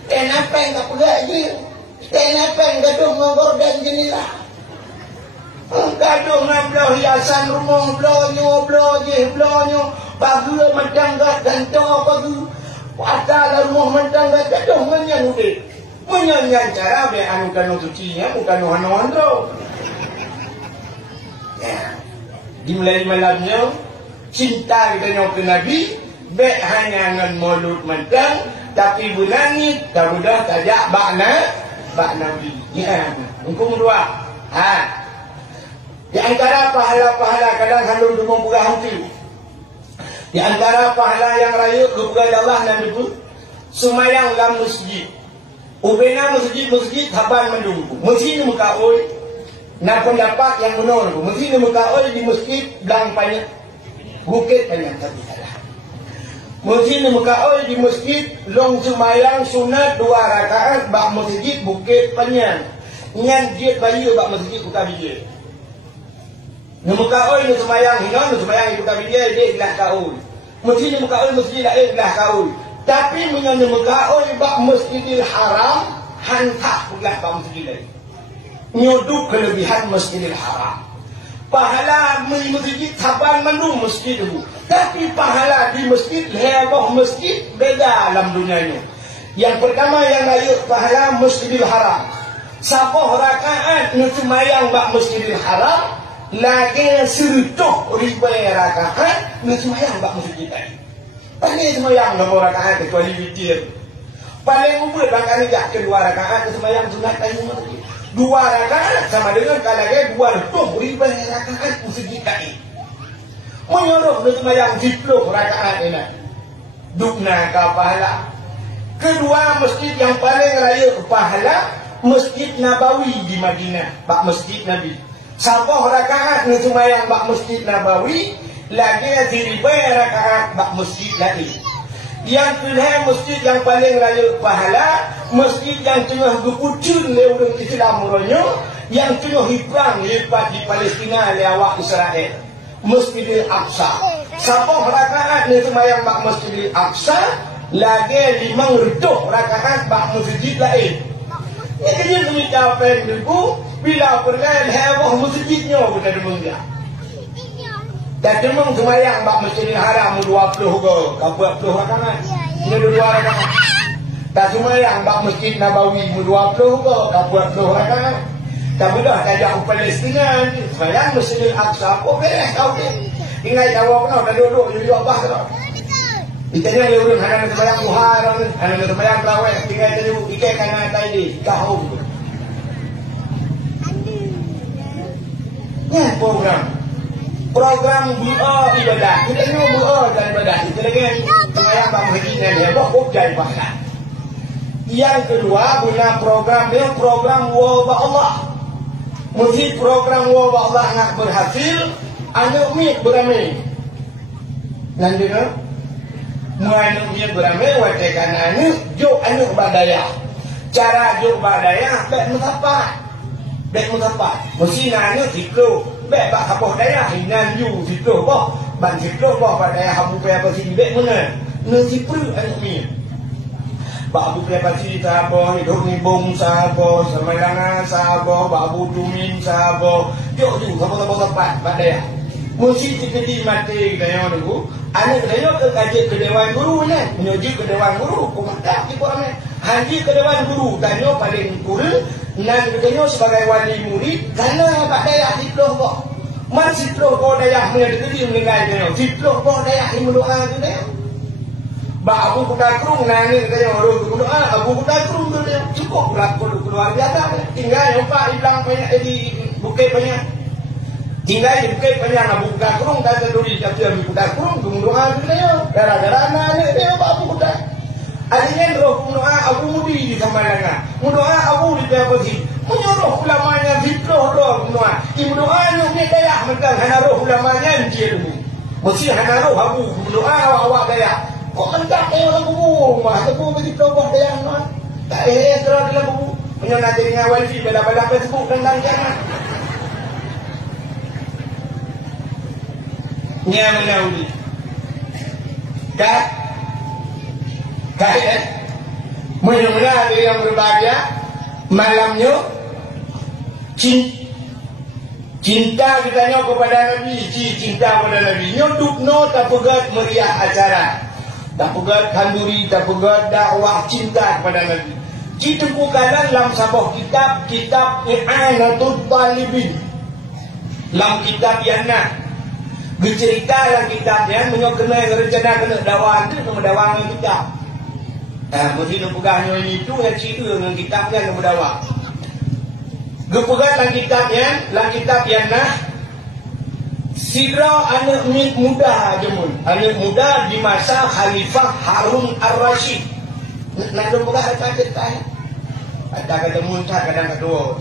Tenapan tak pegak je. Kenapa gaduh ngobor dan jendela? Gaduh ngabloh hiasan rumah blonyo bagi mentangga dan tengah pagi pasal rumah mentangga gaduh menyan udik menyanyian cara be anu kanu sucinya bukan anu ya dimulai malamnya cinta kita ke Nabi be hanya ngan mulut mentang tapi bulan ni kabudah tajak Pak Nabi. Ya, hukum dua. Di antara pahala-pahala kadang handung demam buka hati. Di antara pahala yang raya kepada Allah Nabi pun semayang dalam masjid. Ubena masjid haban mendunggu. Masjid ni muka oi. Nak pendapat yang benar tu. Masjid ni muka oi di masjid belang banyak. Bukit Panjang tapi salah. Mesti muka di masjid long semayang sunat 2 rakaat bak masjid Bukit Panjang. Nyan dia bayu bak masjid buka biji. Muka ni semayang hina semayang buka biji dia gelah kaul. Mesti muka masjid lain gelah kaul. Tapi menyana muka bak Masjidil Haram hantak pula bak masjid lain. Nyoduk kelebihan Masjidil Haram. Pahala masjid Taban Manu masjid itu. Tapi pahala di masjid heboh masjid beda dalam dunianya. Yang pertama yang layak pahala Masjidil Haram. Sapoh rakaat nusumayang bak Masjidil Haram lagi 100,000 rakaat nusumayang bak masjid tadi. Paling semayang nombor rakaat kecuali witir. Paling umur bahkan jak ke 2 rakaat semayang sunat tadi masjid. 2 rakaat sama dengan kalanya 200,000 rakaat masjid tadi. Menyuruh semayang 10 rakaat ini. Dukna ke pahala. Kedua masjid yang paling raya pahala Masjid Nabawi di Madinah, bak Masjid Nabi. Sapoh rakaat semayang bak Masjid Nabawi lagi 1,000 rakaat bak masjid lain. Yang kedua masjid yang paling raya pahala masjid yang tengah berpucun le orang Islam muronyo, yang tengah hibrang lepas di Palestina le awak Israel, Masjidil Aqsa. Sapoh rakaat semayang bak Masjidil Aqsa lagi 500 rakaat bak masjid lain. Ini demi capai ribu bila perlahan heboh masjidnya kita demungnya. Dan demung semayang bak Masjidil Haram 20 ke 40 rakaat. Ini 2 rakaat. Tak semayang bak Masjid Nabawi 20 ke 40 rakaat. Tak mudah tajak Palestina semayang Masjidil Aqsa kok beres kau ni. Ingat jawab kau dah duduk jadi apa kau. Ikatnya lurus hana semayang buhar, hana semayang raweh, tinggal jadi ikat kanan tadi, kau. Ya program doa ibadah. Kita ni doa dan ibadah. Kita lagi semayang bang haji dan heboh jadi pahala. Yang kedua guna program dia program wabah Allah. Mesti program wabah Allah nak berhasil, anak umit beramai. Nanti no. Muanuknya beramai wajah kanan juk anu badaya. Cara juk badaya baik mengapa mesti nanu tiklo baik bak kapoh daya hinan yu tiklo boh ban tiklo boh badaya hamu pe apa sini baik mana nasi pru anu mi bak abu pe apa sini sabo hidup ni bong sabo semayang sabo bak abu tumin sabo juk sabo tepat badaya mesti dikedi mati daya nunggu ane daya ke kaji ke dewan guru ni menuju ke dewan guru kumatak di orang haji ke dewan guru daya paling kurang nan katanya sebagai wali murid karena Pak Dayak diploh kok masih diploh kok Dayak menjadi meninggal dia diploh kok Dayak yang berdoa tu dia Pak Abu Kudakrung nani katanya orang berdoa Abu Kudakrung tu dia cukup berlaku keluar biasa tinggal yang Pak hilang banyak di Bukit Panjang tinggal di Bukit Panjang Abu Kudakrung kata duri tapi Abu Kudakrung tu berdoa tu dia gara-gara nani dia Pak Abu Kudakrung adanya roh doa Abu Mudi di Samarangan, doa Abu di Pepsi, menyuruh ulamanya fitroh roh doa, ibu doa yang dia Dayak mereka hana roh ulamanya dia dulu, mesti hana roh Abu doa awak Dayak, kok mentak orang bubu, mah tebu mesti provoh Dayak non, tak terus dalam bubu, menyuruh dengan wifi bela-bela Facebook tentang jangan, nyamanya Udi, kat. Mudah-mudahan ada yang berbahagia malamnya cinta kitanya kepada Nabi, cinta kepada Nabi. Nyoduk no tak pegat meriah acara, tak pegat kanduri, tak pegat dakwah cinta kepada Nabi. Kita bukanlah dalam sebuah kitab I'anatul Talibin, dalam kitab yang nak bercerita dalam kitab yang menyokena rencana kena dakwah itu nama dakwah kitab. Mesti nak pegahnya ini tu yang cerita dengan kitab yang berdakwah. Gepegat dalam kitab yang nak sidra anak muda jemun. Anak muda di masa Khalifah Harun Ar-Rasyid. Nak pegang kata ada kata muntah kadang kedua.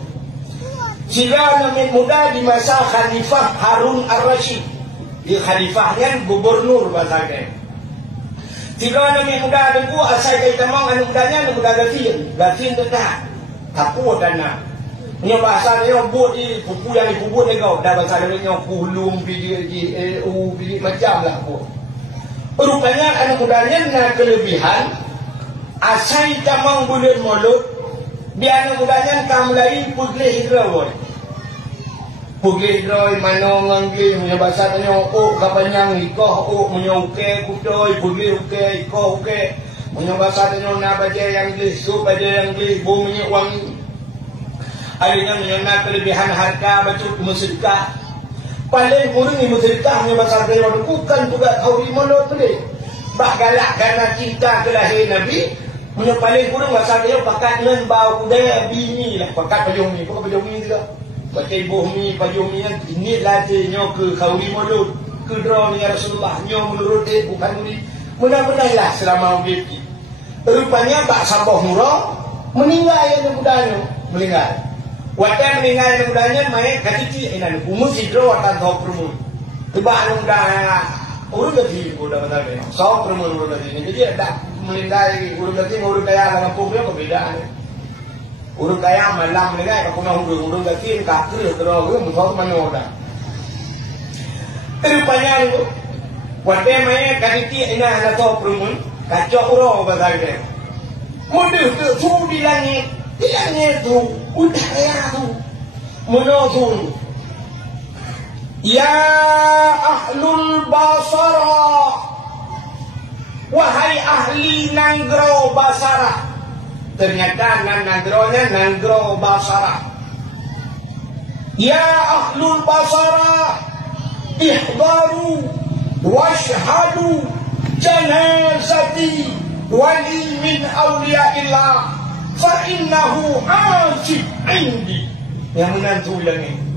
Sidra anak muda di masa Khalifah Harun Ar-Rasyid. Dia khalifahnya gubernur bahasa dia. Jika nama muda dengku asal kait tamang anu mudanya anu muda gatin tetap. Takut dana. Nya bahasa dia buat di buku yang dibubut ni kau. Dah bahasa dia nya kulum pilih macam lah aku. Rupanya anu mudanya na kelebihan asal tamang bulan mulut biar anu mudanya kamu lain pulih hidrawoi. Pulih hidrawoi mana nganggi punya bahasa dia oh kapanyang ikoh oh punya uke kutoi pulih uke ikoh uke. Punya bahasa dia na baca yang Inggeris su baca yang Inggeris bumi wangi. Adanya menyana kelebihan harta betul bersedekah. Paling kurang ni bersedekah punya bahasa dia bukan juga kau di mulut boleh. Bak galak karena cinta kelahiran Nabi. Punya paling kurang bahasa dia pakat dengan bau budaya bini lah. Pakat payung ni. Bukan payung ni juga. Pakai ibu mi, payung ni kan. Ini latihnya ke kauri mulut. Ke draw ni Rasulullah. Nyo menurut dia bukan ni. Mudah-mudahan lah selama hidup kita. Rupanya bak sabah murah. Meninggal yang mudanya. Meninggal. Wadah meninggal yang mudanya. Main katiti. Ini umus hidro watan tau perumun. Tebak yang mudanya. Urut lagi udah benar ni. Saw perempuan urut lagi. Jadi ada melindai urut lagi urut kaya dengan punggung perbedaan. Urut kaya malam melindai kalau nak urut lagi kakir terus urut musuh mana orang. Rupanya itu, wadah mana kaditi ina ada saw perempuan kacau urut bahasa dia. Mudah tu di langit tu udah kaya tu, mudah tu. Ya ahlul basara, wahai ahli nanggro basara. Ternyata nanggronya nanggro basara. Ya ahlul basara, ihdaru washhadu janazati wali min awliyaillah fa innahu ajib indi. Yang menantu lagi.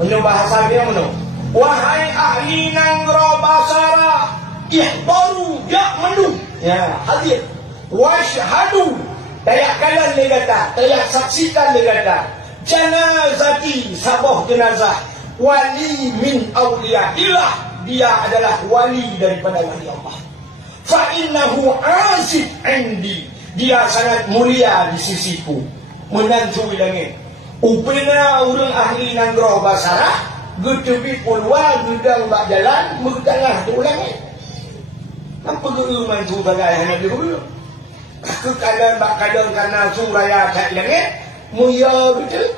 Menurut bahasa dia menurut wahai ahli nanggro basara ihbaru ya mendung ya hadir washhadu tayak kalan legata tayak saksikan legata janazati sabah jenazah wali min awliyaillah dia adalah wali daripada wali Allah fa innahu azib indi dia sangat mulia di sisiku menantu langit. Upena urang ahli nanggro basara getepi pulwa gedang bak jalan megtengah tu ulang ni. Apa geuman tu bagai hanya dulu. Kekalan bak kadang karena suraya kat langit muya betul.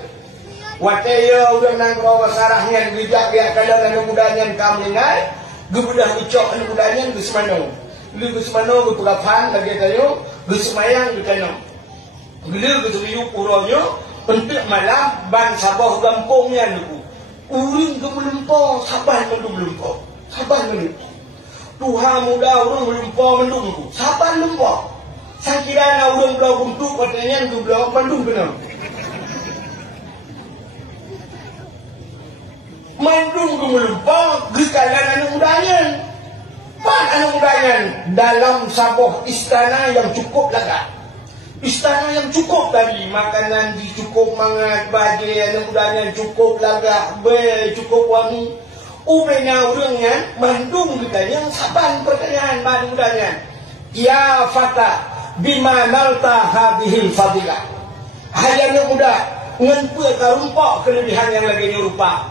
Wataya urang nanggro basara ngan bijak biak kadang anu mudanya kam dengar gebudah ucok anu mudanya geus mano. Geus mano ge perapan lagi tayo geus mayang ge tanam. Gila geus riuk uronyo untuk malam ban sabah gampungnya niku. Uring ke melempau, saban melempau. Saban melempau. Tuhan muda urang melempau mendung. Saban lempau. Sakirana urang belau buntuk katanya ndu belau mendung benar. Mendung ke melempau gekalan anu mudanya. Pan anu mudanya dalam sabah istana yang cukup lega. Istana yang cukup tadi, makanan cukup mangat, baju yang mudanya cukup lagak, cukup wangi. Ubenya urangnya, Bandung ditanya, saban pertanyaan Bandung mudanya. Ya fata, bima nalta hadihil fadilah. Hayang muda, ngenpe karumpok kelebihan yang lagi rupa.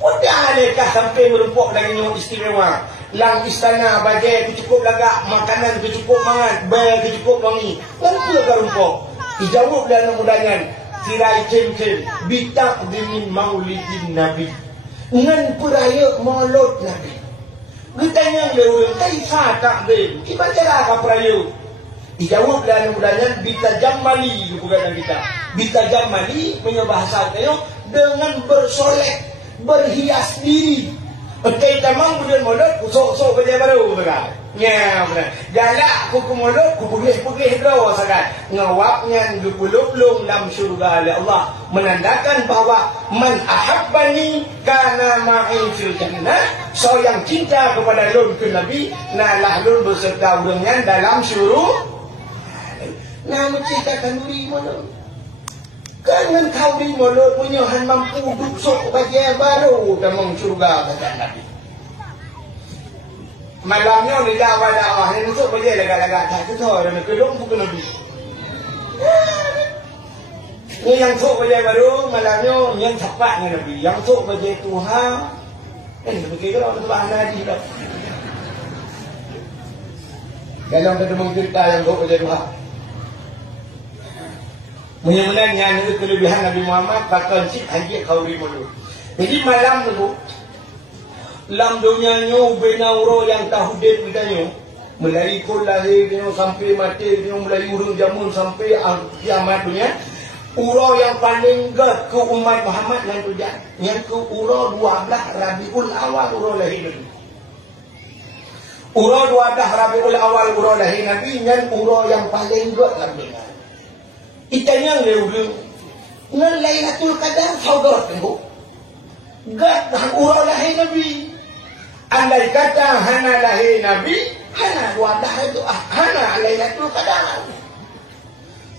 Udah adakah sampai merumpok lagi istimewa. Lang istana bagai cukup lagak, makanan cukup mangat, bayar cukup wangi. Kenapa karumpok? Dijawab dalam mudanya, tirai cem-cem, bitak demi maulidin Nabi. Ngan peraya maulud Nabi. Ditanya dia orang, kaifah takbir? Kita cara apa peraya? Dijawab dalam mudanya, bitajamali, bukan kita. Bitajamali, punya bahasa kayo, dengan bersolek, berhias diri. Pekai tamang bulan mulut, sok-sok kerja baru sekarang. Ya, benar. Galak kuku mulut, kupugih-pugih draw sekarang. Ngawaknya gepuluk-lung dalam syurga oleh Allah. Menandakan bahawa man ahabbani kana ma'i fil jannah. So yang cinta kepada lun ke Nabi, nalah lun berserta urangnya dalam syurga. Nah, menciptakan diri mulut. Kangen kau di mulut punya han mampu duduk sok bagi baru dalam syurga kata Nabi. Malamnya ni dakwah yang masuk baje lagak-lagak tak tu dan kedong bukan nabi. Ni yang sok baje baru malamnya yang cepat dengan nabi. Yang sok baje Tuhan. Begitu kalau tu bahana haji dah. Kalau kita mencerita yang sok baje Tuhan. Mudah-mudahan yang itu kelebihan Nabi Muhammad bakal cip haji kau dulu. Jadi malam tu lam dunia nyo benauro yang tahudin kitanya mulai kul lahir dia sampai mati dia mulai urung jamun sampai kiamat dunia uro yang paling gak ke umat Muhammad dan tujuan yang ke uro 12 Rabiul Awal uro lahir Nabi uro 12 Rabiul Awal uro lahir Nabi yang uro yang paling gak Nabi itanya leureung ngan Lailatul Qadar saudara tengok gak dan uro lahir Nabi. Andai kata hana lahir Nabi, hana wadah itu, hana Lailatul Qadar.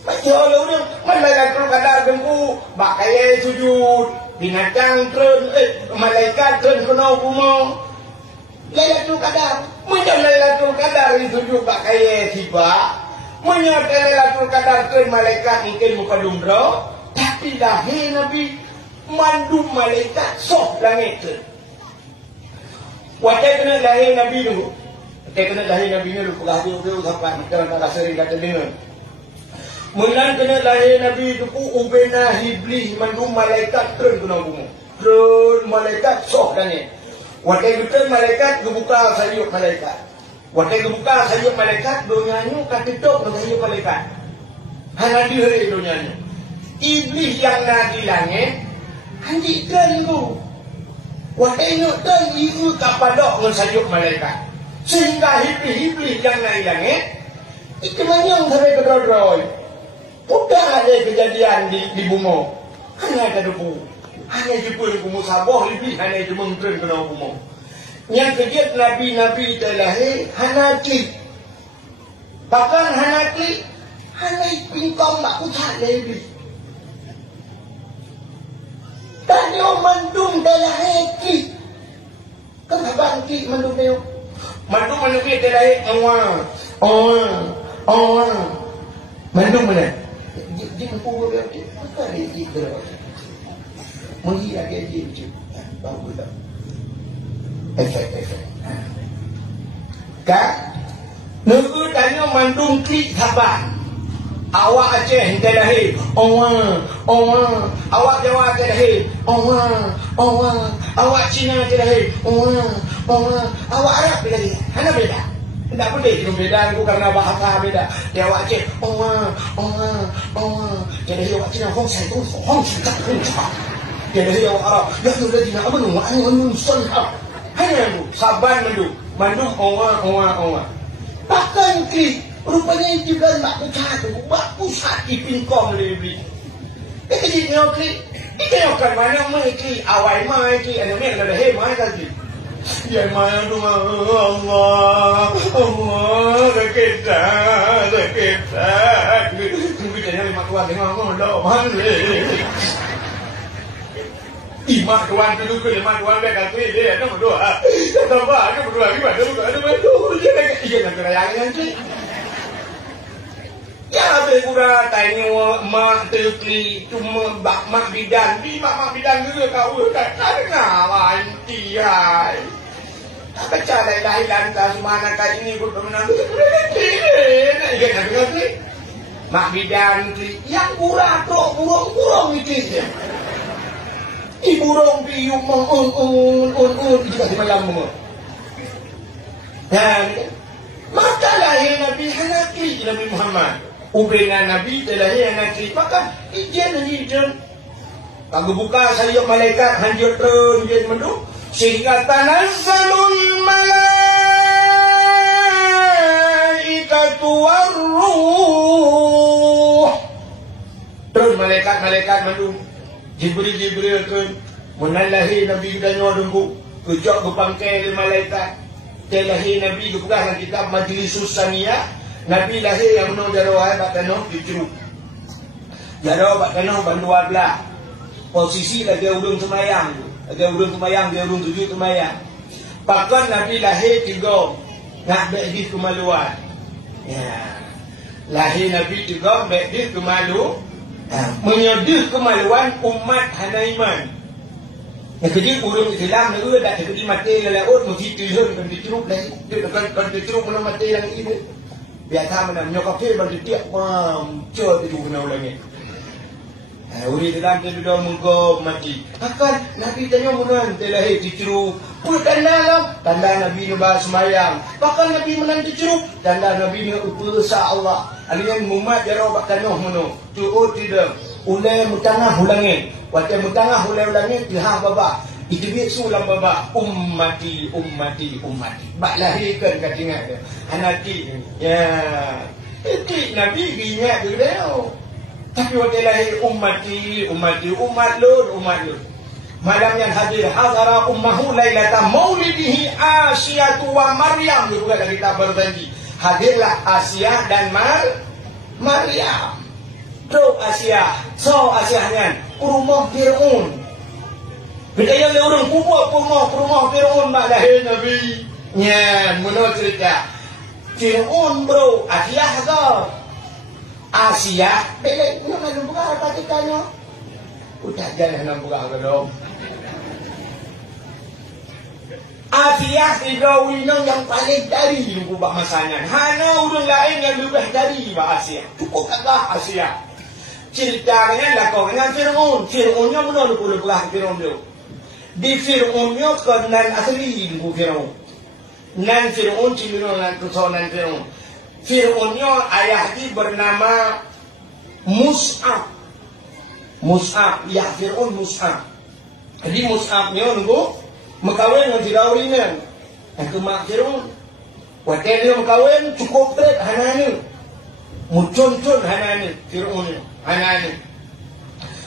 Macam orang Lailatul Qadar gembu, bakaya sujud, binatang tren, malaikat tren kena hukum. Lailatul Qadar, macam Lailatul Qadar itu sujud bakaya tiba, macam Lailatul Qadar tren malaikat mungkin muka dumro, tapi lahir Nabi mandum malaikat sok langit tren. Wadah kena lahir Nabi dulu. Wadah kena lahir Nabi dulu. Pegah dia sampai kita nak sering kata dengar. Mulan kena lahir Nabi dulu. Ubena hibli mandum malaikat turun kena bumi. Turun malaikat sok langit. Wadah turun malaikat kebuka sayup malaikat. Wadah kebuka sayup malaikat dunianya katutup dengan sayup malaikat. Hanya dihari dunianya. Iblis yang nak di langit hanjikan tu. Wahai nutan ibu kapadok dengan sajuk malaikat. Sehingga hibli-hibli yang naik langit. Itu manyang sampai ke droi. Udah ada kejadian di bumi. Hanya ada debu. Hanya jepul bumi sabah hibli. Hanya itu mengkeren kena bumi. Yang kejadian Nabi-Nabi terlahir. Hanya klik. Bahkan hanya klik. Hanya pingkong tak usah lebih. Dan dia mandum dalam hati. Kenapa ki mandum dia? Mandum dia dalam mandum mana? Dia mampu dia. Apa dia terus? Mungkin dia je. Bagus tak? Efek. Kak, nunggu tanya mandum klik sabar. Awak Aceh terlahir, awak Jawa terlahir, awak Cina terlahir, awak Arab terlahir. Mana beda? Tidak boleh itu beda itu karena bahasa beda. Dia awak Aceh, terlahir awak Cina, Hong Sai tu, Hong Sai tak kuncak. Terlahir awak Arab, ya sudah Cina, apa nu? Anu sunhab. Hanya itu, sabar mandum, Bahkan ki rupanya juga tak pusat tu, tak pusat ipingkong lebih. Kita jadi nyokli, kita nyokkan mana mereka awal mereka, anu ni ada hemai tadi. Dia mana tu Allah, sakit. Mungkin dia lima tuan tengok Allah, mana? Imak tuan tu ke lima tuan dia kata dia ada berdoa. Kata apa? Ada berdoa gimana? Ada berdoa. Dia nak kerayaan nanti. Ya bergura tanya mak terkli cuma mak bidan di mak bidan juga kau karena wanti hai baca lain lantas mana kali ini gua menang ini nak dengar mak bidan yang gura tu burung itu burung piu juga di malam dan maka lahir Nabi Hanaki Nabi Muhammad ubena Nabi terlahir anak maka ijen hijau. Kalau buka sayap malaikat hanjur terus dia mendung sehingga tanazzalul malaikatu warruh. Terus malaikat mendung Jibril kan menalahi Nabi dan nyodoku kejak berpangkai malaikat terlahir Nabi bukan kitab Majlisus Saniyah. Nabi lahir yang menung jarawai bak tanah diceruk. Jaraw bak tanah bandua belah. Posisi lagi urung semayang. Dia urung 7 semayang. Bahkan Nabi lahir 3 nak bagi kemaluan. Ya. Lahir Nabi juga bagi kemalu, menyedih kemaluan umat Hanaiman. Yang jadi urung Islam ni dah terjadi mati laut mesti turun kan diceruk lagi. Dia kan diceruk mana mati yang ini. Biasa mana nyokap dia bagi tiap cer tu kena ulangi. Uri dalam tu dah mengko mati. Akan Nabi tanya mana lahir diceruk. Pun tanda Nabi ni bahas semayang. Bahkan Nabi menang diceruk. Tanda Nabi ni upusa Allah. Alian mumat jaro bak tanah mana. Tu tidak. Ulai mutangah ulangi. Waktu mutangah ulangi pihak baba. Itu dia sulam baba. Ummati. Bak lahirkan kat ingat dia. Anaki. Ya. Itu Nabi ingat dia. Tapi waktu lahir ummati. Umat lu. Malam yang hadir hadara ummahu lailata maulidihi Asyatu wa Maryam. Itu juga kita berjanji. Hadirlah Asia dan Maryam. Bro Asia. So Asianya rumah Fir'aun. Bila yang dia orang kubur rumah Fir'aun mak lahir Nabi. Ya, menurut cerita Fir'aun bro, Asia ke? Asia, bila nak nak buka apa kitanya? Udah jangan nak buka ke dong. Asia tiga winang yang paling dari ubah masanya. Hana orang lain yang lebih dari Asia. Cukup kagak Asia. Ceritanya lakon dengan Fir'aun. Fir'aunnya mana lu belah Fir'aun tu? Di Fir'aunnya kenan asli bu Fir'aun. Nan Fir'aun cimino nan kesonan Fir'aun. Fir'aunnya ayah dia bernama Mus'ab. Ya Fir'aun Mus'ab. Jadi Mus'abnya nunggu makawin dengan Fir'aunan. Yang kemak Fir'aun. Waktu dia makawin cukup trek hanani. Mucun-cun hanani Fir'aunnya. Hanani.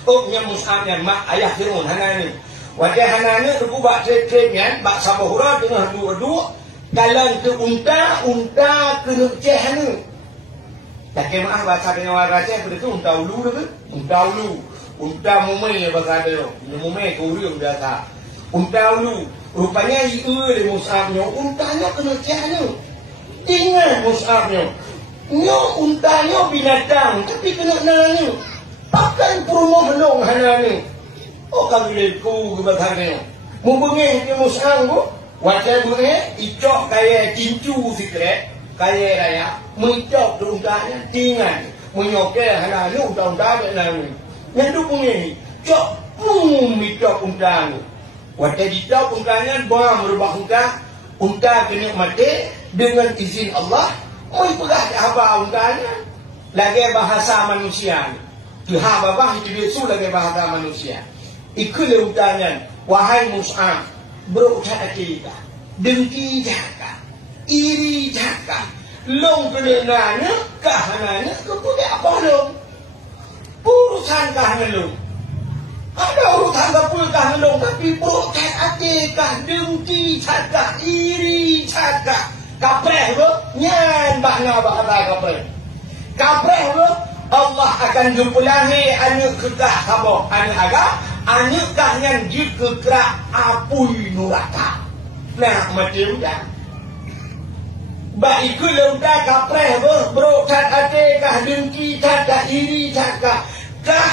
Nya Mus'abnya mak ayah Fir'aun Hanani. Waktu Hanani tu buat trek-treknya, bak sabahura dengan dua-dua. Dalam tu unta kena ceh ni. Tak kemah bahasa dengan orang Aceh pada tu unta ulu tu. Unta mumai bahasa dia. Mumai ke urang biasa. Unta ulu. Rupanya itu dia Mus'abnya. Untanya kena ceh ni. Tinggal Mus'abnya. Untanya binatang tapi kena nanya. Pakai perumah long hanani. Kami leku ke bahagian. Membengih ke Mus'ab tu. Wajah bunyi, icok kaya cincu sikret, kaya raya, mencok tu untanya, tinggal, menyokeh hanani, unta-unta nani. Yang tu bunyi, cok, micok untanya. Wajah dicok untanya, buang merubah unta kena mati, dengan izin Allah, pegah apa untanya. Lagi bahasa manusia. Tuhan babah itu dia lagi bahasa manusia. Ikulah untanya, wahai Mus'ab. Bro cakap dengki cakap iri cakap long kenanya kahananya kepada apa long urusan kahanan long ada urusan kapul kahanan long tapi bro cakap dengki cakap iri cakap kapreh bro nyan bakna bakata kapreh bro Allah akan jumpulangi anak kekah kamu anak agak anak kahnya dikerak apui neraka. Nah macam dah. Baik kalau dah kapreh bro kat ate kah dengki kah iri kah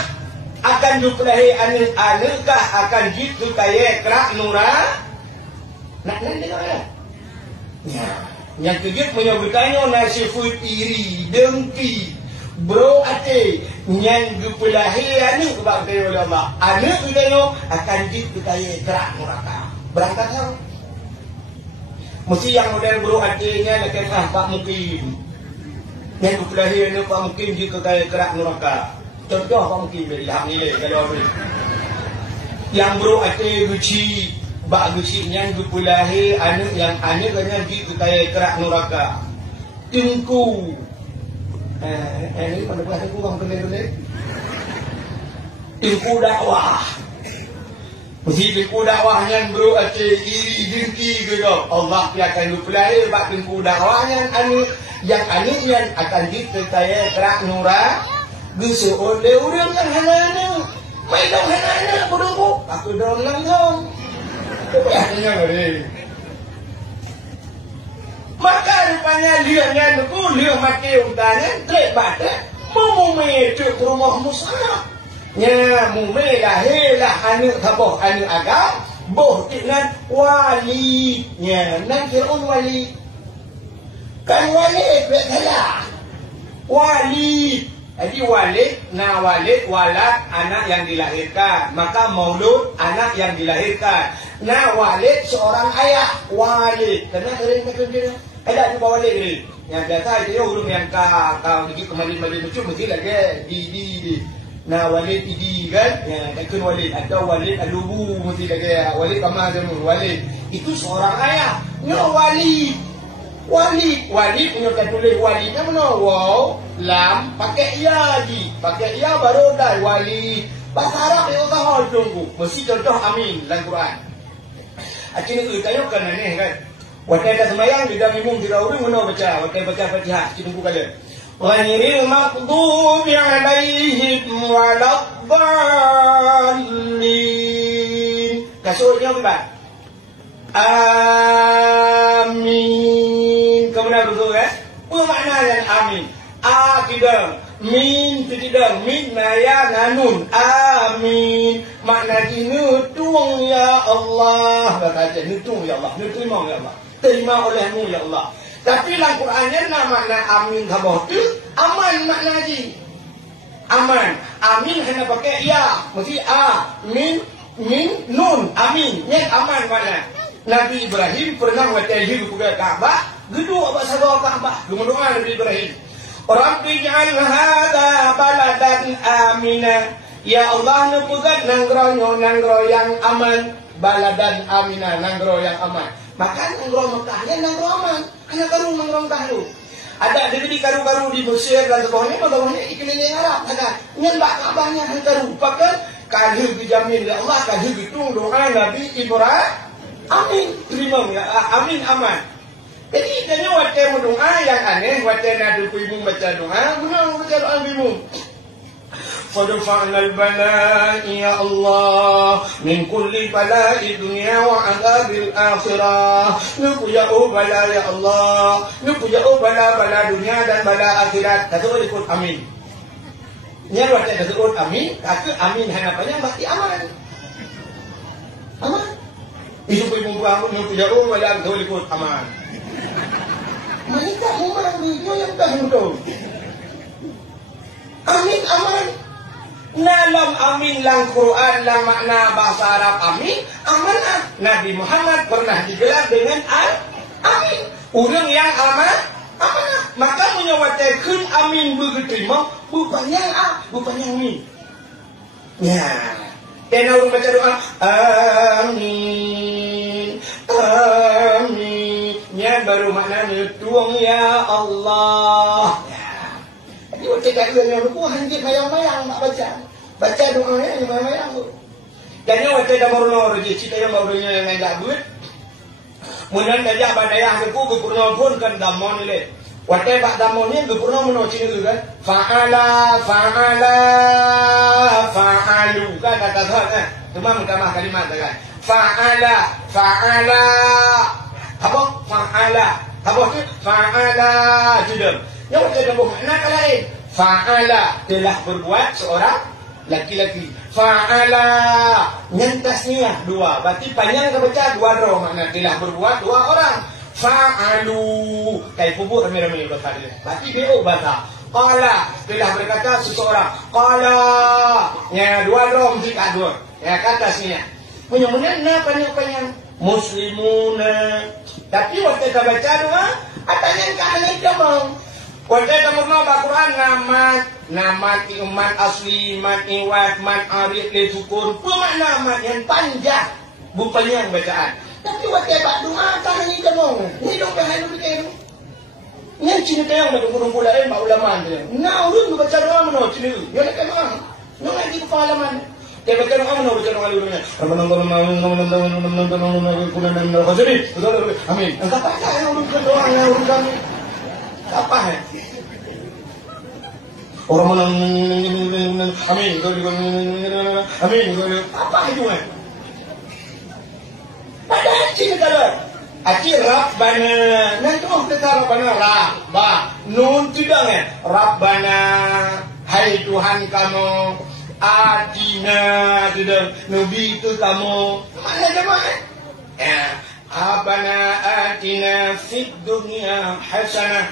akan jumpai anak kah akan gitu kaya kerak neraka. Nak dengar ya? Ya. Yang kejut menyebutkannya nasifut iri dengki. Bro ate yang gupulahi anu kebak oleh Allah. Anak kita akan dikaya kerak neraka. Berangkat kan? Mesti yang model bro ate-nya nak kena Pak Mukim. Yang gupulahi anu Pak Mukim dikaya kerak neraka. Contoh Pak Mukim beri hak nilai kalau beri. Yang bro ate guci bak guci yang gupulahi anu yang anak kena dikaya kerak neraka. Tengku ini pada buat aku bang pelik-pelik. Ilmu dakwah. Mesti ilmu dakwahnya bro ate iri dengki ke dok. Allah akan luplai bak ilmu dakwahnya anu yang akan dikaya kerak nura geus oleh urang yang hanana. Mai dong hanana bodoh. Aku dong langgong. Apa artinya ni? Maka rupanya liangnya itu liang mati untanya terlebat memumai tu rumah musara nya mumai lahirlah anu taboh anu agam boh dengan wali nya nan Fir'aun wali kan wali betul wali. Jadi walid, walad anak yang dilahirkan. Maka maulud anak yang dilahirkan. Walid seorang ayah, walid. Karena sering macam ada juga walid ni. Yang biasa itu urung yang kau pergi kembali lucu mesti lagi di. Walid idi kan? Yang takkan walid atau walid alubu mesti lagi walid kamar semua walid. Itu seorang ayah. Wali punya tulis walinya mana? Wow, lam pakai ya lagi, pakai ya baru dah wali. Bahasa Arab dia tahu tunggu. Mesti contoh amin dalam Quran. Akhirnya tu tanya kan ni kan. Waktu ada sembahyang dia minum tidak orang mana baca. Waktu baca Fatihah tunggu kalian. Ghairil maghdubi alaihim waladdallin. Kasutnya apa? Amin. Kemudian betul kan? Apa maknanya amin? A tidak, min tidak, min naya nanun. Amin. Makna nutung ya Allah. Kata nutung ya Allah, nutung ya Allah. Terima olehmu ya Allah. Tapi dalam Qurannya makna amin kabah tu aman makna lagi. Aman. Amin hanya pakai ya. Mesti a, min, nun, amin. Yang aman makna. Nabi Ibrahim pernah bertahiyat kepada Kaabah, gedung apa sahaja Kaabah, berdoa Nabi Ibrahim. Rabbi ja'al hadha baladan amina. Ya Allah nupugat nanggro yang aman, baladan amina, nanggro yang aman. Maka nanggro Mekahnya nanggro aman, hanya karu nanggro Mekah. Ada di karu-karu di Mesir dan sebagainya ikeliling Arab. Ada nyembah Kaabahnya hanya karu. Pakai kahir dijamin ya Allah, kahir itu doa Nabi Ibrahim. Amin, terima ya. Amin, aman. Jadi tanya waktu doa yang aneh, waktu nadu ibu baca doa, menang baca doa ibu. Fadfa'nal bala'i ya Allah min kulli bala'i dunia wa azabil akhirah. Nupuja'u bala ya Allah, nupuja'u bala dunia dan bala akhirat. Kata ikut amin. Ini waktu kata ikut amin, kata amin hanapannya pasti aman. Aman. Itu ibu bangun yang punya wala betul ikut aman. Mereka orang video yang dah betul. Amin aman. Dalam amin lang Quran lang makna bahasa Arab amin amanah. Nabi Muhammad pernah digelar dengan amin. Orang yang aman amanah. Maka menyawatkan amin berterima bukannya bukannya amin. Ya. Dan orang baca doa amin amin nya baru maknanya tuang ya Allah ya. Jadi waktu tak ada yang lupa hanjit mayang-mayang nak baca doanya yang mayang-mayang tu. Dan waktu dah baru rezeki cerita yang barunya yang ngajak buat munan ngajak badayah aku berpurna pun kan damon ni. Waktu pak damon ni berpurna meno cini kan fa'alu kan kata kan cuma menambah kalimat kan fa'ala apa tu fa'ala tidak yang kita makna lain fa'ala telah berbuat seorang laki-laki fa'ala nyentasnya dua berarti panjang kita baca dua roh makna telah berbuat dua orang fa'alu kayak pupuk ramai-ramai berarti BO bahasa qala telah berkata seseorang qala ya dua roh jika dua ya kata sini punya-punya panjang muslimuna tapi waktu kita baca doa atanya keadaan jamang waktu kita berdoa Al-Quran namat iman asli mat iwat mat arif le syukur pemakna mat yang panjang bukan yang bacaan tapi waktu kita doa atanya jamang ni dong bahaya begitu. Yang cerita yang ada kumpul lain pak ulama dia. Nah urut baca doa mana cerita. Ya nak doa. Nak lagi pengalaman. Dia baca doa mana baca doa dulunya. Amin. Engkau apa yang urut doa yang urut kami? Apa ya? Orang mana amin. Amin. Apa itu kan? Padahal cerita lah. Aki Rabbana. Nanti kita Rabbana Rabba. Nun tidak ya. Rabbana. Hai Tuhan kamu. Atina. Tidak. Nabi itu kamu. Mana jemaah? Ya. Rabbana atina fid dunya hasanah.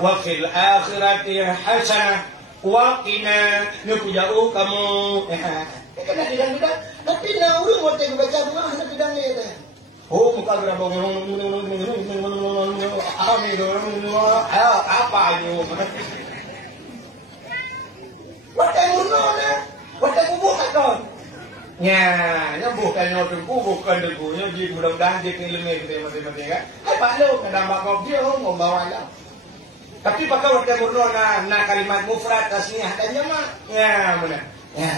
Wa fil akhirati hasanah. Wa qina. Nuku jauh kamu. Kena tidak. Tapi nak urut waktu baca doa nak tidak ni. Oh, muka gerabang apa ni? Watai murna, watai kubur kan? Ya, bukan nyotuku, bukan degunya. Jadi mudah-mudahan dia kelemahan kita mati-mati kan? Hai Pak Lu, kadang bakal dia mau bawa lah. Tapi pakai watai murna na kalimat mufrad tasniah dan jamak. Ya, benar. Ya.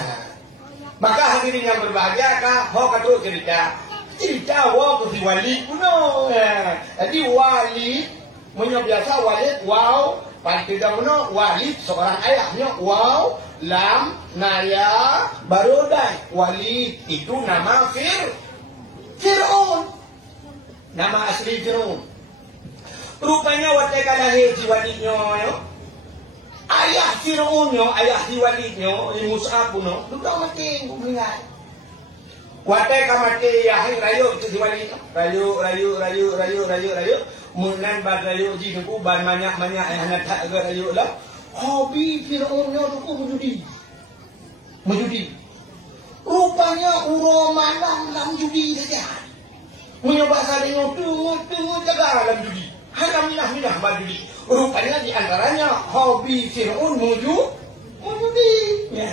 Maka hadirin yang berbahagia kah? Ho katu cerita. Cerita wow ke wali kuno. Jadi wali punya biasa walid wow. Pada kuno walid seorang ayahnya wow lam naya baru dan walid itu nama Fir'aun. Nama asli Fir'aun. Rupanya waktu lahir si walinya yo. Ayah Fir'aunnya, ayah si walinya, ini Mus'ab kuno. Sudah mati meninggal. Watai kamati yahing rayu itu diwali rayu munan bad rayu ji ku ban banyak anak tak rayu lah hobi Fir'aunnya tu menjudi rupanya uro malam judi saja menyoba saling tunggu jaga dalam judi haram minah bad judi rupanya di antaranya hobi Fir'aun menjudi ya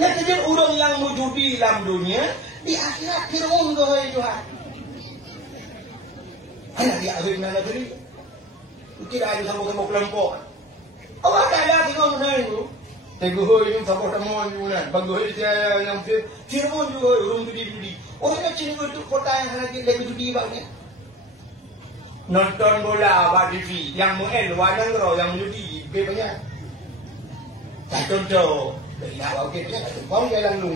jadi orang yang menjudi dalam dunia di akhirat Fir'aun tu hai Tuhan. Anak di akhirat mana tadi? Tidak ada sama-sama kelompok. Awak tak ada tengok mana itu? Tengok ini sama-sama mana? Bagus dia yang Fir'aun juga orang judi. Orang yang cina itu kota yang lagi judi banyak. Nonton bola awak TV yang muel wadang roh yang judi banyak. Tak contoh. Dari awak kita tak contoh jalan lu.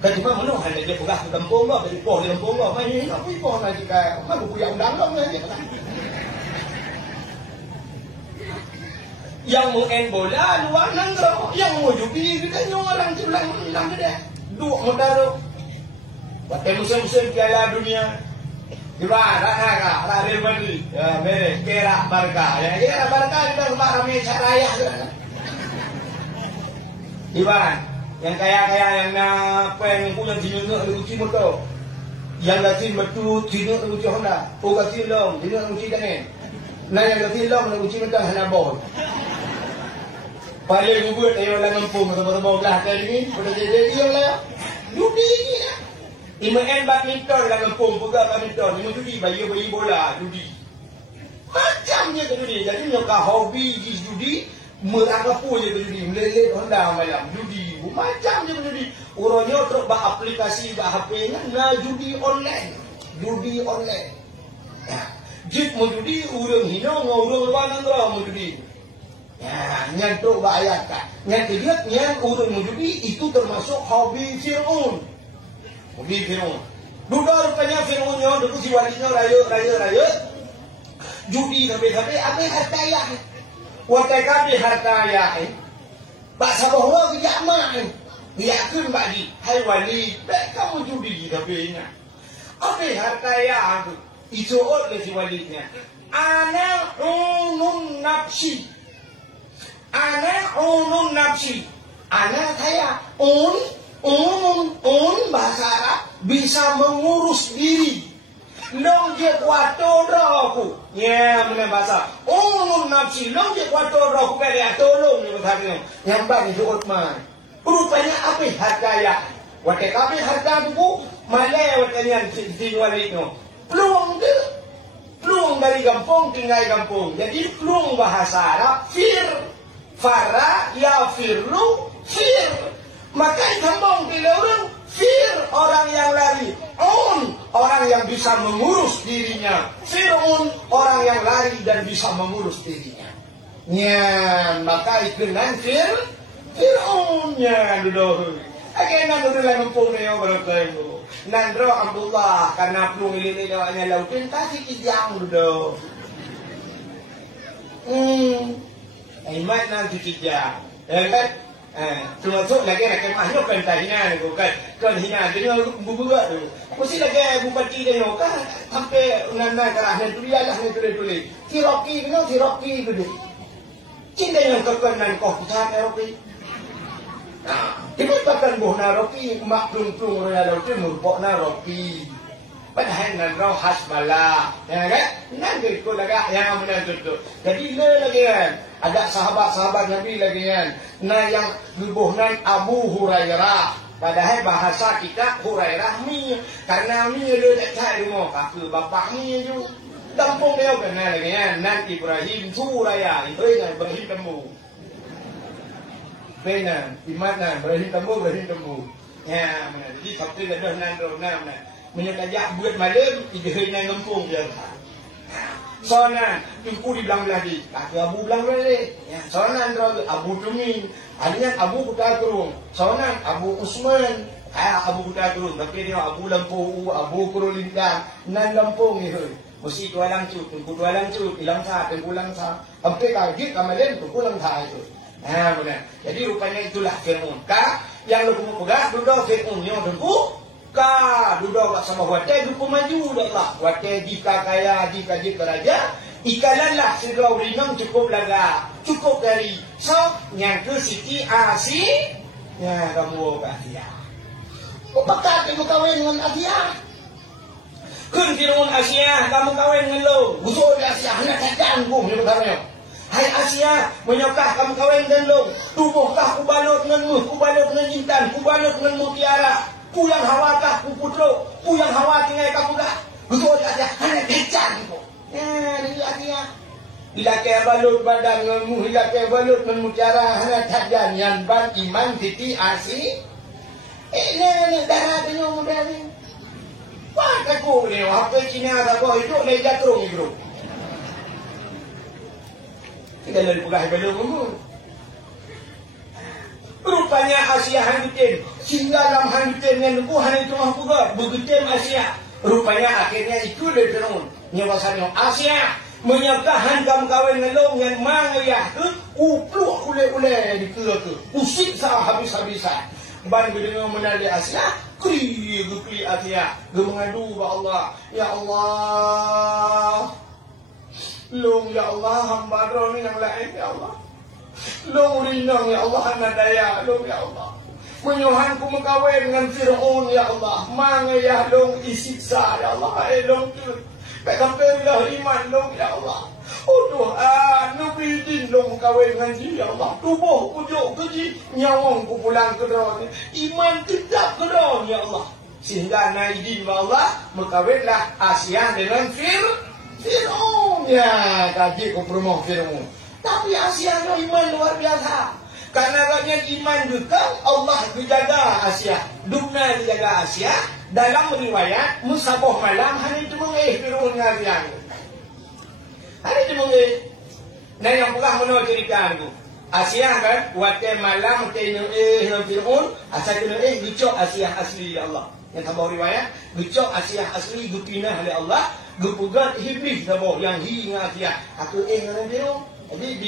Kan cuma mana hanya dia pegah ke kampung lah, dari poh di kampung lah, main nak pergi poh nak jika, mana punya undang lah ni. Yang mau main bola luar nangro, yang mau judi kita orang tulang dia. Dua modal. Waktu musim-musim Piala Dunia, di mana Real Madrid, beres, kira Barca, ya kira Barca kita ramai saraya kan. Di mana? Yang kaya-kaya yang yang punya jinga lucu motor. Yang latin betul jinga lucu Honda. Oh kasi long, jinga lucu kan. Nah yang latin long lucu motor hana bol. Paling buat ayo lang kampung sama-sama belah kan ni. Pada jadi yang lah. Judi ni lah. Imain badminton lang kampung juga badminton. Ini judi bayi bola judi. Macamnya ke judi. Jadi nyokah hobi judi. Merangkapu je judi. Melelet Honda malam judi. Macam je judi. Orangnya terus aplikasi HP-nya na judi online. Ya. Jik mau judi urang hina ngurang luar nangro mau judi. Ya, nyantuk ayat kan. Yang dia yang urang mau judi itu termasuk hobi Fir'aun. Duga rupanya Fir'aunnya dulu si walinya raya. Judi sampai apa harta ya. Watai kami harta ya. Pak sabawa bijak main. Yakin Pak Di. Hai wali. Baik kamu judi tapi ingat. Apa harta ya itu? Itu oleh si walinya. Ana unun nafsi. Ana saya bahasa Arab bisa mengurus diri. Long je kuato rohku. Ya, mana bahasa. Nafsi. Long je kuato rohku. Kaya tolong ni bahasa ni. Yang bagi itu Uthman. Rupanya apa harta ya? Watak apa harta tu? Malay watanya sinwali no. Peluang dia. Peluang dari kampung tinggal kampung. Jadi peluang bahasa Arab. Farah ya firlu. Maka kampung bila orang. Orang yang lari. Orang yang bisa mengurus dirinya. Fir'aun orang yang lari dan bisa mengurus dirinya. Ya, maka itu dengan Fir'aunnya dulu. Akhirnya nang udah ngempung ni orang tu. Nandro Abdullah karena pelung ini awaknya lautin kasih kijang dulu. Imat nang kijang. Kan? Termasuk lagi nak kemahnya kan tahina ni kan hina dia bubuga tu. Mesti lagi bupati dia kan sampai nana kerah ni tulialah ni tulis. Tiroki tu dia. Cinta yang kekenan kau kita Roki. Kita takkan buh Roki mak plung orang lalu tu merupak Roki. Padahal nan roh hasbala, ya kan? Nanti ikut lagi yang mana tu. Jadi le lagi kan, ada sahabat-sahabat Nabi lagi kan. Nah yang buh nan Abu Hurairah. Padahal bahasa kita Hurairah mi, karena mi dia tak cari rumah kakak bapak mi tu. Kampung dia kena lagi kan. Nan Ibrahim Suraya, itu yang Ibrahim Tembu. Benar, di mana Ibrahim Tembu. Ya, mana? Jadi sabtu dah nan mana? Menyekajak buat malam, tiga hari nak ngempung dia. Soalan, tunggu di belang lagi. Kaki Abu belang lagi. Soalan tu Abu Tumin. Adanya Abu Kuta Kurung. Soalan Abu Usman. Abu Kuta Kurung. Tapi dia Abu Lampu, Abu Kurulintang. Nan Lampung ni. Mesti dua langcut, tunggu dua langcut. Ilang sah, tunggu lang sah. Sampai kaki kamalan, tunggu lang sah itu. Benar. Jadi rupanya itulah Fir'aun. Yang lu pegang, duduk Fir'aun yang tunggu. Duduk sama watai du pemaju dah Allah. Watai jika kaya, jika raja, ikalanlah segera urinang cukup laga, cukup dari. So, yang ke Siti Asi, ya kamu Asia. Apakah kamu kawin dengan Asia? Kun Fir'aun Asia, kamu kawin dengan lo. Busuk di Asia, anak kacang kum, ni berkawin. Hai Asia, menyokah kamu kawin dengan lo. Tubuhkah kubalut denganmu, kubalut dengan intan, kubalut dengan mutiara. Ku yang hawa kah, ku putro, ku yang hawa tinggal kamu kah? Betul dia hanya kecang tu. Ni dia. Bila kaya balut badan ngemu, bila kaya balut memutiara hanya tajan yang ban iman titi asi. Ni darah dia muda ni. Wah kaku ni, apa Cina apa itu ni jatuh ni bro. Kita lalu pegang balut ngemu. Rupanya Asia handutin. Sehingga dalam handutin yang lukuh hanya itu mampu ke. Begitu Asia. Rupanya akhirnya itu dia Fir'aun. Nyawasannya Asia. Menyakahan kamu kawin dengan lo. Yang mangayah ke. Upluk ule-ule di ke. Usiksa habis-habisan. Ban dengan menali Asia. Kri Asia. Dia mengadu kepada Allah. Ya Allah. Long ya Allah. Hamba roh ni yang lain ya Allah. Long rinang ya Allah anak daya long ya Allah. Menyuhanku mengkawin dengan Fir'aun ya Allah. Mangayah long disiksa ya Allah. Long tu. Tak sampai dah iman long ya Allah. Oh Tuhan, Nabi Din long mengkawin dengan dia ya Allah. Tubuh pujuk keji, nyawang ku pulang ke daun. Iman tetap ke daun ya Allah. Sehingga Naidin ya Allah mengkawinlah Asia dengan Fir'aun. Ya, kaji ku perumah Fir'aun. Tapi Asia itu iman luar biasa. Karena rakyat iman juga, Allah dijaga Asia. Dunia dijaga Asia. Dalam riwayat, musabah malam, hanya itu Fir'aun ngarian. Hanya itu Nah yang pernah menurut cerita itu. Asia kan, waktu malam, dengan Fir'aun, asal kena dicok Asia asli ya Allah. Yang tambah riwayat, dicok Asia asli, dipinah oleh Allah, dipugat Iblis tambah, yang dengan Asia. Aku dengan Fir'aun. Jadi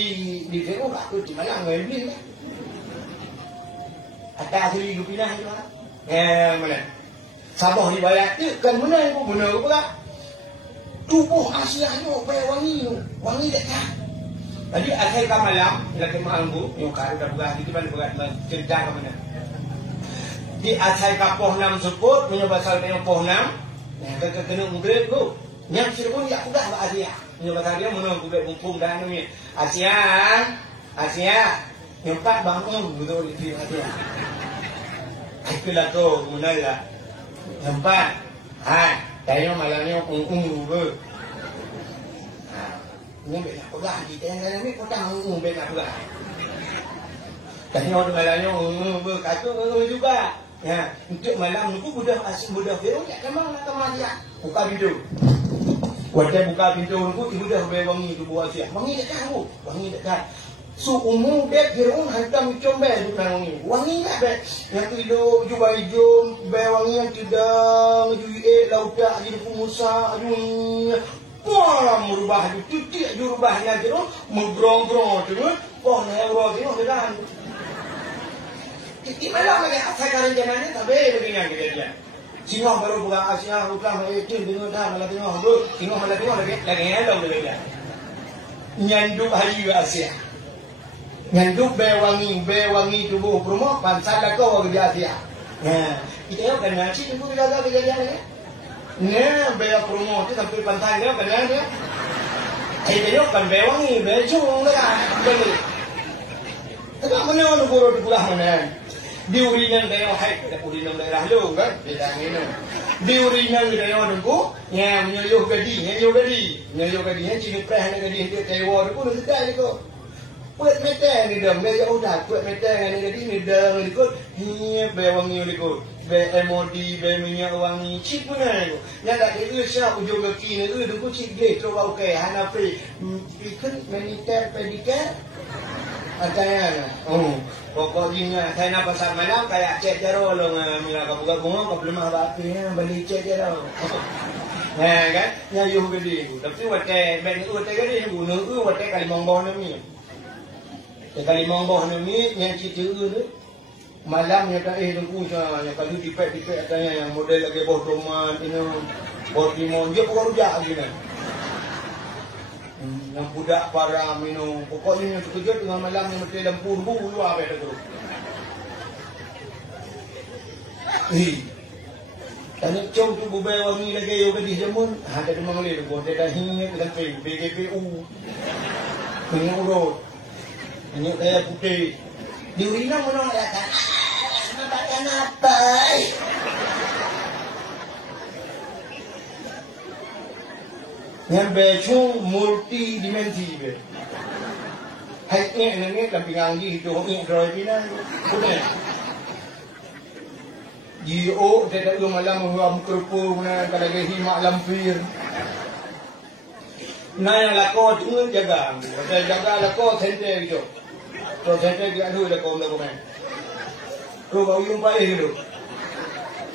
di Fir'aun aku di mana dengan Iblis kan? Atas asli dipinah itu mana? Mana? Sabah riwayat itu kan benar pula. Tubuh Asia itu wangi dekat. Jadi akhir malam, lagi malam yang kau dah buat, kita dah cerita ke mana? Di akhir poh 6 sebut, menyebabkan yang poh 6, kena mungkin tu. Yang Fir'aun ya sudah buat Asia. Menyebabkan dia menang kubek mumpung dan ni. Asia, nyempat bangun betul di Asia. Itulah tu mulailah. Nyempat. Tanya malamnya ber. Ngombe nak pegang kita yang ni potang ngombe nak pegang. Tanya malamnya berkata juga. Ya, untuk malam itu budak Fir'aun tak kemang dia. Buka pintu. Waktu buka pintu itu budak wangi tu buat siap. Wangi dekat tu. Wangi dekat. Su umum dek hirun hantam combe tu nang ni. Wangi nak dek. Yang tu hidup jual jom, be wangi yang tidak jual lauta jadi pengusaha aduh. Wah, merubah tu titik jurubahnya tu menggrong-grong tu. Kau nak bro tu dah. Di mana lagi sekarang jangan tapi begini kita. Singapura baru buka Asia, Ukraina itu dengan dah malah tengok tu. Singapura malah tengok lagi ada lagi. Nyanduk hari Asia. Nyanduk bewangi tubuh promo pansal kau ke Asia. Nah, kita kan ngaji tu kita jaga kejadian ni. Nah, be promo tu sampai pantai dia kan dia. Dia kan bewangi, becung dah. Betul. Tapi mana orang guru di pulau mana? Di urinan daerah hai, urinan daerah lu kan? Beda ni. Di urinan daerah tu, yang menyuruh gadi, yang ciri perah nak gadi dia tewa tu pun sedar tu. Puat mete ni dah, dia udah puat mete ni gadi ni dah ni kot. Ni bewangi ni kot. Be MOD, be minyak wangi, cik pun tu. Yang tak dia siap ujung kaki ni tu cik dia coba okey, hanapi, ikut militer pedicare. Acayana. Pokoknya saya nak pasar malam kayak cek jero lo mila gabung-gabung kau belum apa beli cek jero. Nah kan, nyayuh gede tu. Tapi wate ben tu wate gede tu, nu wate Kalimantan ni. Kalimantan ni yang cerita tu malam yang tak tunggu yang kalau dipek katanya yang model lagi bawah doman ini bawah timon dia pun rujak lagi kan. Yang budak para minum pokoknya yang terkejut dengan malam yang mesti lampu luar apa tu. Tanya cong tu bubai wangi lagi yo gadis jamun ada demang le tu dia dah hingga dengan BGPU. Punya urut. Ini kayak putih. Di urina mana ada kan? Nampak apa? Yang becung multi dimensi be. Hai ni kan pingang di tu ni droi pina. Punya. GO dia tak malam ngam kerupuk mana kalau lagi himak lampir. Naya lako tu jaga. Kita jaga lako sente gitu. To sente dia dulu lako main. Tu bau yung pai gitu.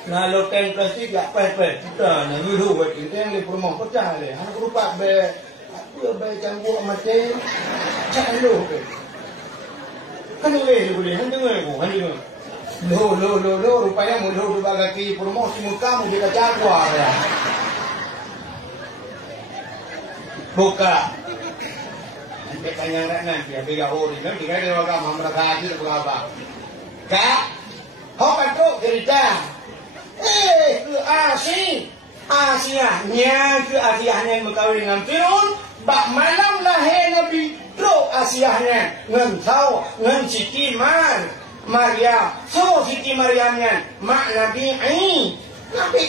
Nah lo tank plastik gak pepet kita nak dulu buat kita yang di rumah pecah le. Hang rupa be apa be canggu mate. Cak lo ke. Kan le boleh hang dengar aku, hang dengar. Lo rupanya mulu tu bagi rumah si muka mu kita cakwa ya. Buka. Nanti tanya nanti ya bega hori nanti kan dia orang mamra kaji tu apa. Kak. Hok tu cerita. Ke Asianya ke Asianya berkahwin dengan Fir'aun bak malam lahir Nabi Tro Asianya ngan tahu ngan Siti Maryam so Siti Maryamnya mak Nabi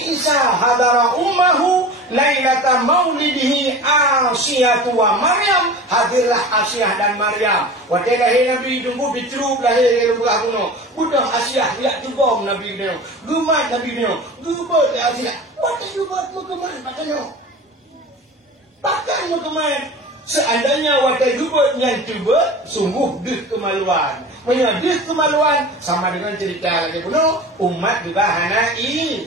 Isa hadara ummahu lailata maulidihi Asiyatu wa Maryam hadirlah Asiyah dan Maryam waktu lahir Nabi tunggu bitru lahir buah kuno budak Asiyah lihat tubom Nabi dia gumat Nabi dia gubat Asiyah waktu gubat mu keman pakan mu keman seandainya waktu gubat yang cuba sungguh dih kemaluan menyadih kemaluan sama dengan cerita lagi kuno umat juga hanai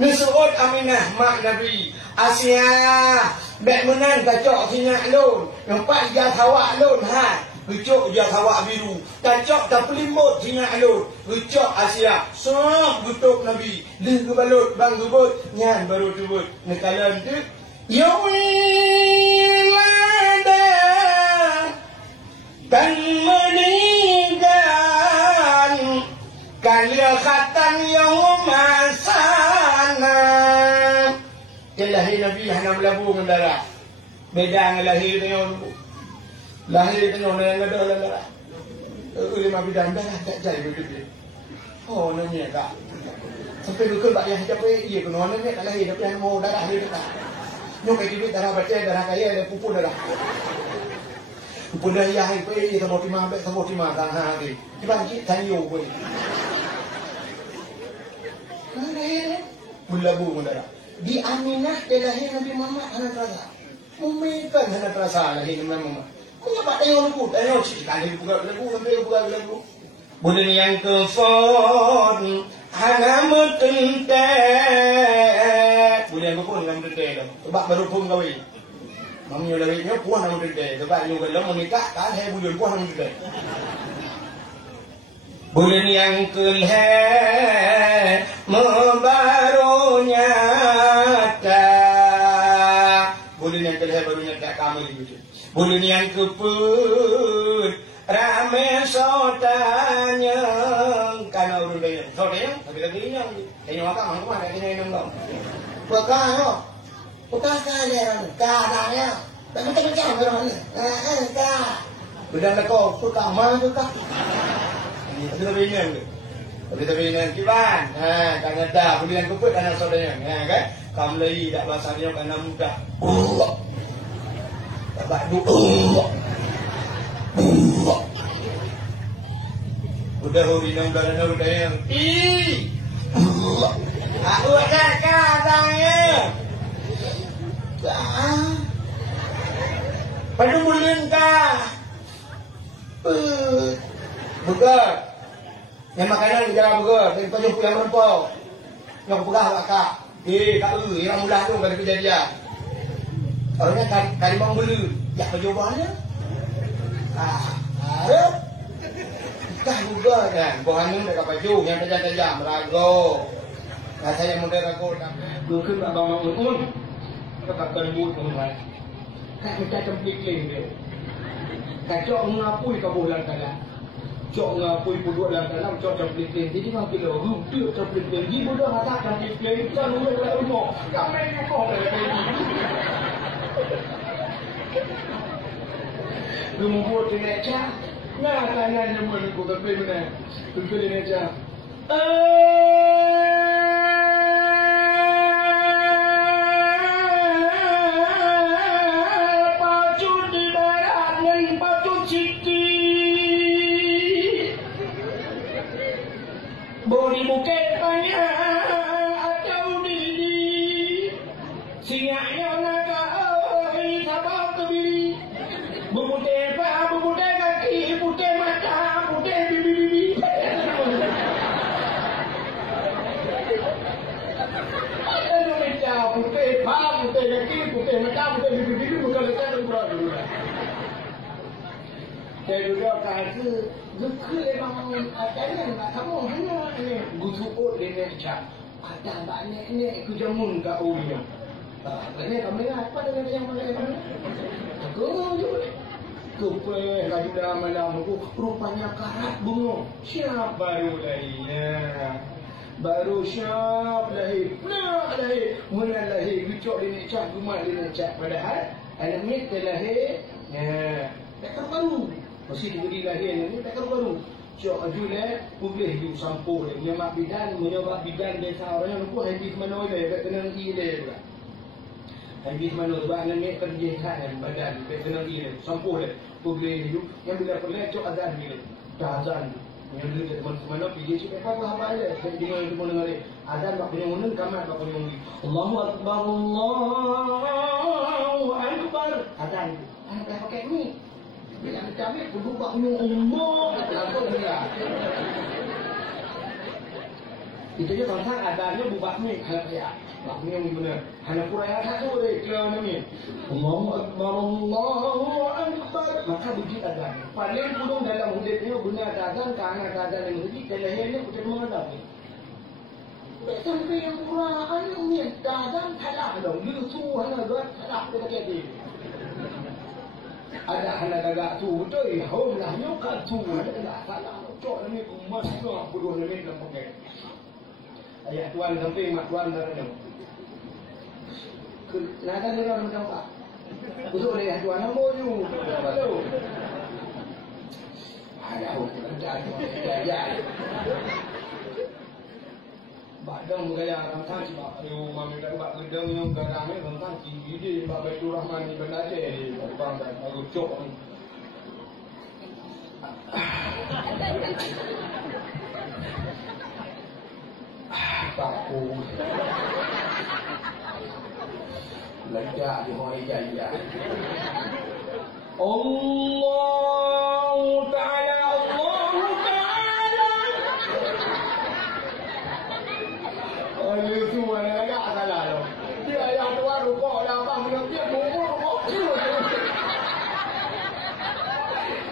Nusrut Aminah mak Nabi Asia bek menan kacok sinyak lon nampak dia thawak lon ha kacok dia thawak biru kacok tak pelimut sinyak lon kacok Asia sok gutuk Nabi lih gebalut bang gebut nyan baru tubut nekalan tu yawilada dan meninggal kalikhatan yawmasana lahir Nabi hana melabu mendarah beda dengan lahir dengan yang ada darah lima bidang darah tak jadi begitu oh nanya tak sampai dukul bak yang hijab iya kena nanya tak lahir tapi yang mau darah dia tak nyok kayak gitu darah baca darah kaya ada pupu darah pupu darah yang itu iya sama timah kan hari tiba lagi tanyo boleh melabu mendarah di Aminah dia lahir Nabi Muhammad hana terasa. Umikan hana terasa lahir Nabi Muhammad. Kau tak tengok cerita ni bukan lagu. Bulan yang kefon hana mentente. Bulan kefon hana mentente tu. Sebab baru pun kawin. Mami lagi puan hana mentente. Sebab you kalau menikah kan hai bulan puan hana mentente. Bulan yang keleh membarunya tak. Bulan yang keleh barunya tak kamu itu. Bulan yang keput ramai sotanya karena urun dia. Sotanya tapi lagi yang ini makan mana ini nongol. Bukan dia kadangnya. Tapi macam orang ni. Bulan kau tukang mana tukang. Tapi ini kiban. Karena dah bulan keput karena sotanya. Kan? Kamu lagi tak bahasanya karena mudah. Bak du udah hori nang dalam udah yang aku tak katanya pada bulan kah buka yang makanan di dalam buka dari pajak yang merempau yang pegah bakak tak yang mudah tu pada kejadian. Orangnya kali mau beli, ya percobanya. Ada. Ikan juga kan, buahnya dekat baju yang tajam-tajam, rago. Saya muda rago tapi bukan abang Mamun. Katakan but mengenai. Kan macam plikling dia. Kacau ngapui kabulan kala. Cok ngapui puduk dalam dalam cok plikling. Jadi mah kilo, tu plikling. Di bodoh kata kan plikling kan udah umur. Kami ni kau Lumpuh di neca, nak tanya nama aku tapi mana? Lumpuh di neca. Pacut di barat dan pacut citi. Bodi bukit banyak atau di singanya naga. Bubute pa, bubute kaki, bubute mata, bubute bibi. Ada macam bubute pa, bubute kaki, bubute mata, bubute bibi, bukan lekat berapa dulu. Saya juga kata, zuku memang katanya nak kamu hanya ini gusuk di necak. Ada banyak ni kujamun kat ulinya. Ini kami apa dengan yang mana? Aku juga. Kupeh kaju dalam aku rupanya karat bunga. Siap baru lahirnya. Baru siap lahir. Nak lahir. Mula lahir. Bicok di necak. Gumat di necak. Padahal anak ni terlahir. Takar baru. Masih diberi lahir ni takar baru. Cok aju le. Boleh you sampul. Menyemak bidan desa orang yang lupa habis mana oleh. Tak kena nanti dia pula. Habis mana sebab anak ni kerja kan badan. Tak kena nanti dia. Sampul dia. Boleh hidup yang bila perlecok azan bila dah azan yang dulu jadi mana pergi cik apa aja jadi dengan dengar dia azan bak punya munun kamat bak punya mungun Allahu akbar Allahu akbar azan anak pakai ni bila kita ambil kudu bak punya umur langsung dia itu je tentang azannya bubak ni halap ya bak punya guna hana kuraya satu dia kira ni Allahu akbar Allahu akbar maka bunyi azan paling pulung dalam hidupnya guna azan kerana azan yang bunyi telahirnya kita mengadap ni sampai yang Quran ni azan salah dong yusu hana buat salah kita kata ada hana gagak tu betul hom lah nyokak tu ada tak salah cok ni emas tu bodoh ni dalam pakai ayat tuan sampai mak tuan dah ada Nada dia orang macam apa? Busuk dia tuan nombor you. Apa tu? Ada orang jajan. Badang gaya tentang sebab you mami kat bab gedang yang garang ni tentang TV dia bab Baitur Rahman ni benda je bang baru cok. Paku. Lejak di hari jaya. Allah Ta'ala. Itu mana agak salah tu. Dia yang tua rukuk dah abang dia rukuk cium.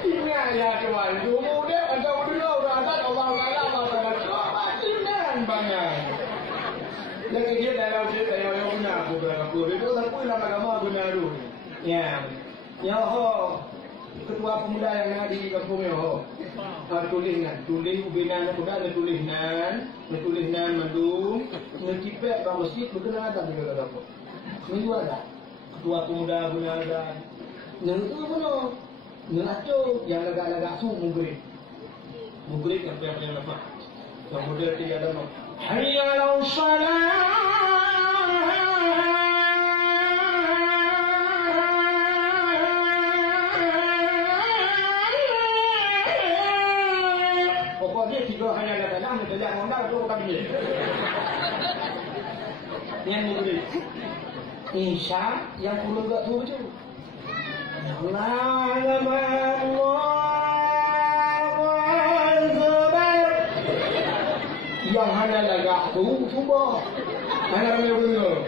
Ini ayat tuan. Dulu dia macam dulu dah tak Allah Taala mati banyak. Lagi dia dalam cerita yang guna aku berapa. Dia tak pun lama agama guna dulu. Ya. Ya ho. Ketua pemuda yang ada di kampung yo ho. Tulis ubinan aku dah tulisnan mandum ngekipet ke masjid berkenaan ada juga dapat. Minggu ada. Ketua pemuda guna ada. Itu mana? Nelaco yang agak-agak su mugrik yang yang dapat. Kemudian dia ada no. Hayya 'alal shalah. Dia tiga hanya ada dalam dia yang mondar tu bukan dia. Yang murid. Insya yang perlu enggak tu je. Allah Akbar. Yang hanya lagak tu cuba. Hanya benar.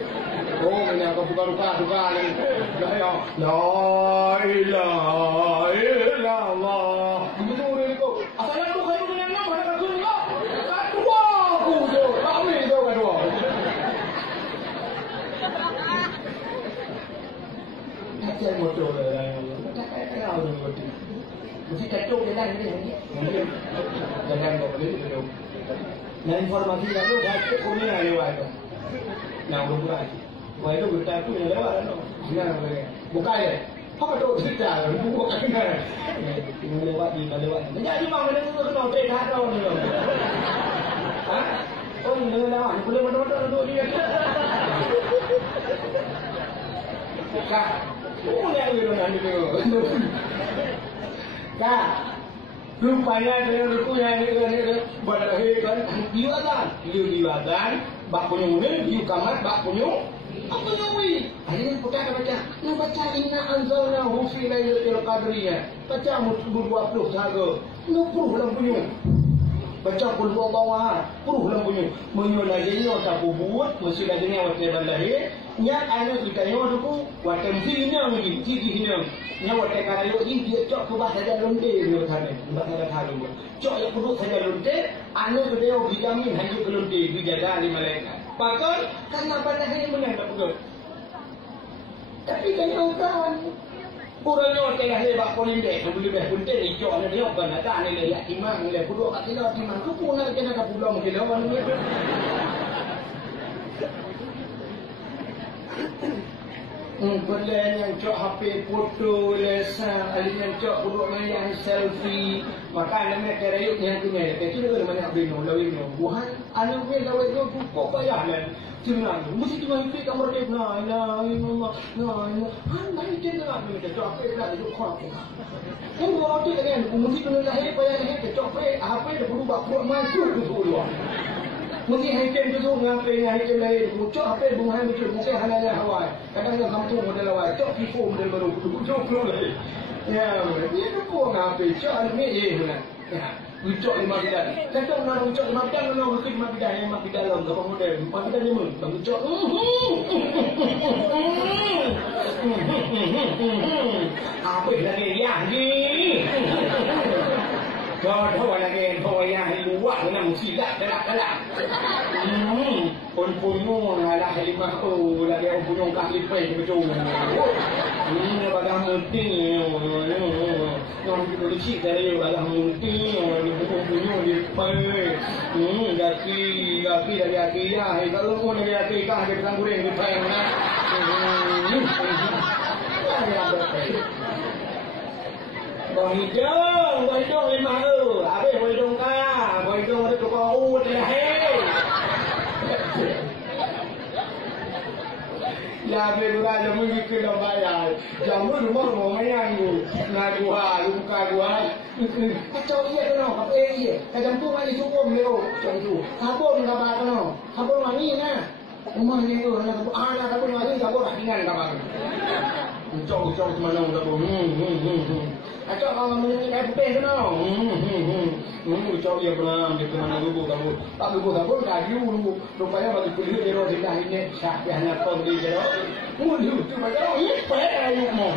Oh, ini aku buka ni. La ilaha illallah. Begitu dia tu. Asal tu kayu dengan nama nak aku ni. Kedua aku tu. Kami tu kedua. Macam motor lah. Macam kau ni motor. Mesti kacau dia dah ni. Jangan kau beli tu. Nah informasi aku saya punya lewat. Nah bukan. Wah itu berita tu yang lewat no. Nah bukan ya. Apa tu cerita? Bukan kan. Lewat. Jadi mang mana tu kena trade hard ni. Ha? Oh ni lewat. Boleh betul-betul duduk dia. Kak. Boleh aku nak ni. Kak. Rupanya dia rupanya ni berakhir kan diwadan bak punya ni diu kamat bak punya apa nyawi akhirnya baca inna anzalnahu fi lailatul qadriyah baca 20 sahaja 20 dalam punya baca qul huwallahu ahad 10 dalam punya menyolajanya tak buat mesti lajanya waktu bandari nya anu ikayo tu waktu mestinya lagi tiginya nya waktu karayo ini dia cok ke bah saja lonte dia thane mbak ada thalu cok yang perlu saja lonte anu tu dia dijamin hanya ke lonte dijaga di malaikat pakon karena pada hari menang tak betul tapi kan orang Puranya tengah lebak poling dek, boleh dah punten hijau ni dia bukan ada ni dia timang ni kudu kat sini timang tu pun nak kena ke pulau mungkin lawan ni. Boleh yang cok HP foto lesan, ada yang cok duduk yang selfie, maka namanya kerayuk yang punya. Tapi tu mana bino, lawino, buhan, anu pun lawino tu kok payah kan. Cuma mesti cuma itu kamar dia nah, anda itu nak ni cok HP nak duduk kau. Kan buat tu kan, mesti kena lahir payah lahir cok HP dah berubah buat masuk tu dulu. Mungkin hakim tu ngapain hakim lain cok apa bunga itu mungkin halal Hawaii kadang-kadang kampung model Hawaii cok pipo model baru cok lain ya dia tu pun ngapain cok ni mana ya cok 5 bidang kata orang cok 5 bidang orang mungkin 5 bidang yang 5 bidang dalam berapa model 5 bidang ni bang cok apa lagi ya ni Kau lagi kau yang luar dengan musilat kelak. Pun punyung lah halimah tu lagi orang punyung kaki pe betul. Ini bagang multi. Yang kita licik dari bagang multi orang punyung di pe. Gaki dari aki ya. Kalau mau dari aki kah kita tangguring di pe mana. Bang hidung lima tu. Habis hidung kah? Hidung ada tukar ut lahir. Ya berurang jamu gitu dah bayar. Jamu rumah mayang tu. Nak gua, luka gua. Kacau iya kena, apa iya? Kadang tu mari cukup leo, macam tu. Kabur kabar kena. Kabur mani na. Rumah ni tu, anak kabur mani kabur tinggal kabar. Cok mana tak boleh. Acak kalau mengenai putih tu no. Cok dia pernah di mana lugu kamu. Tak lugu kamu lagi lugu. Rupanya bagi kulit dia roh dah ini. Siapa yang nak kau di dia. Mulu tu macam ini. Payah ayuh mau.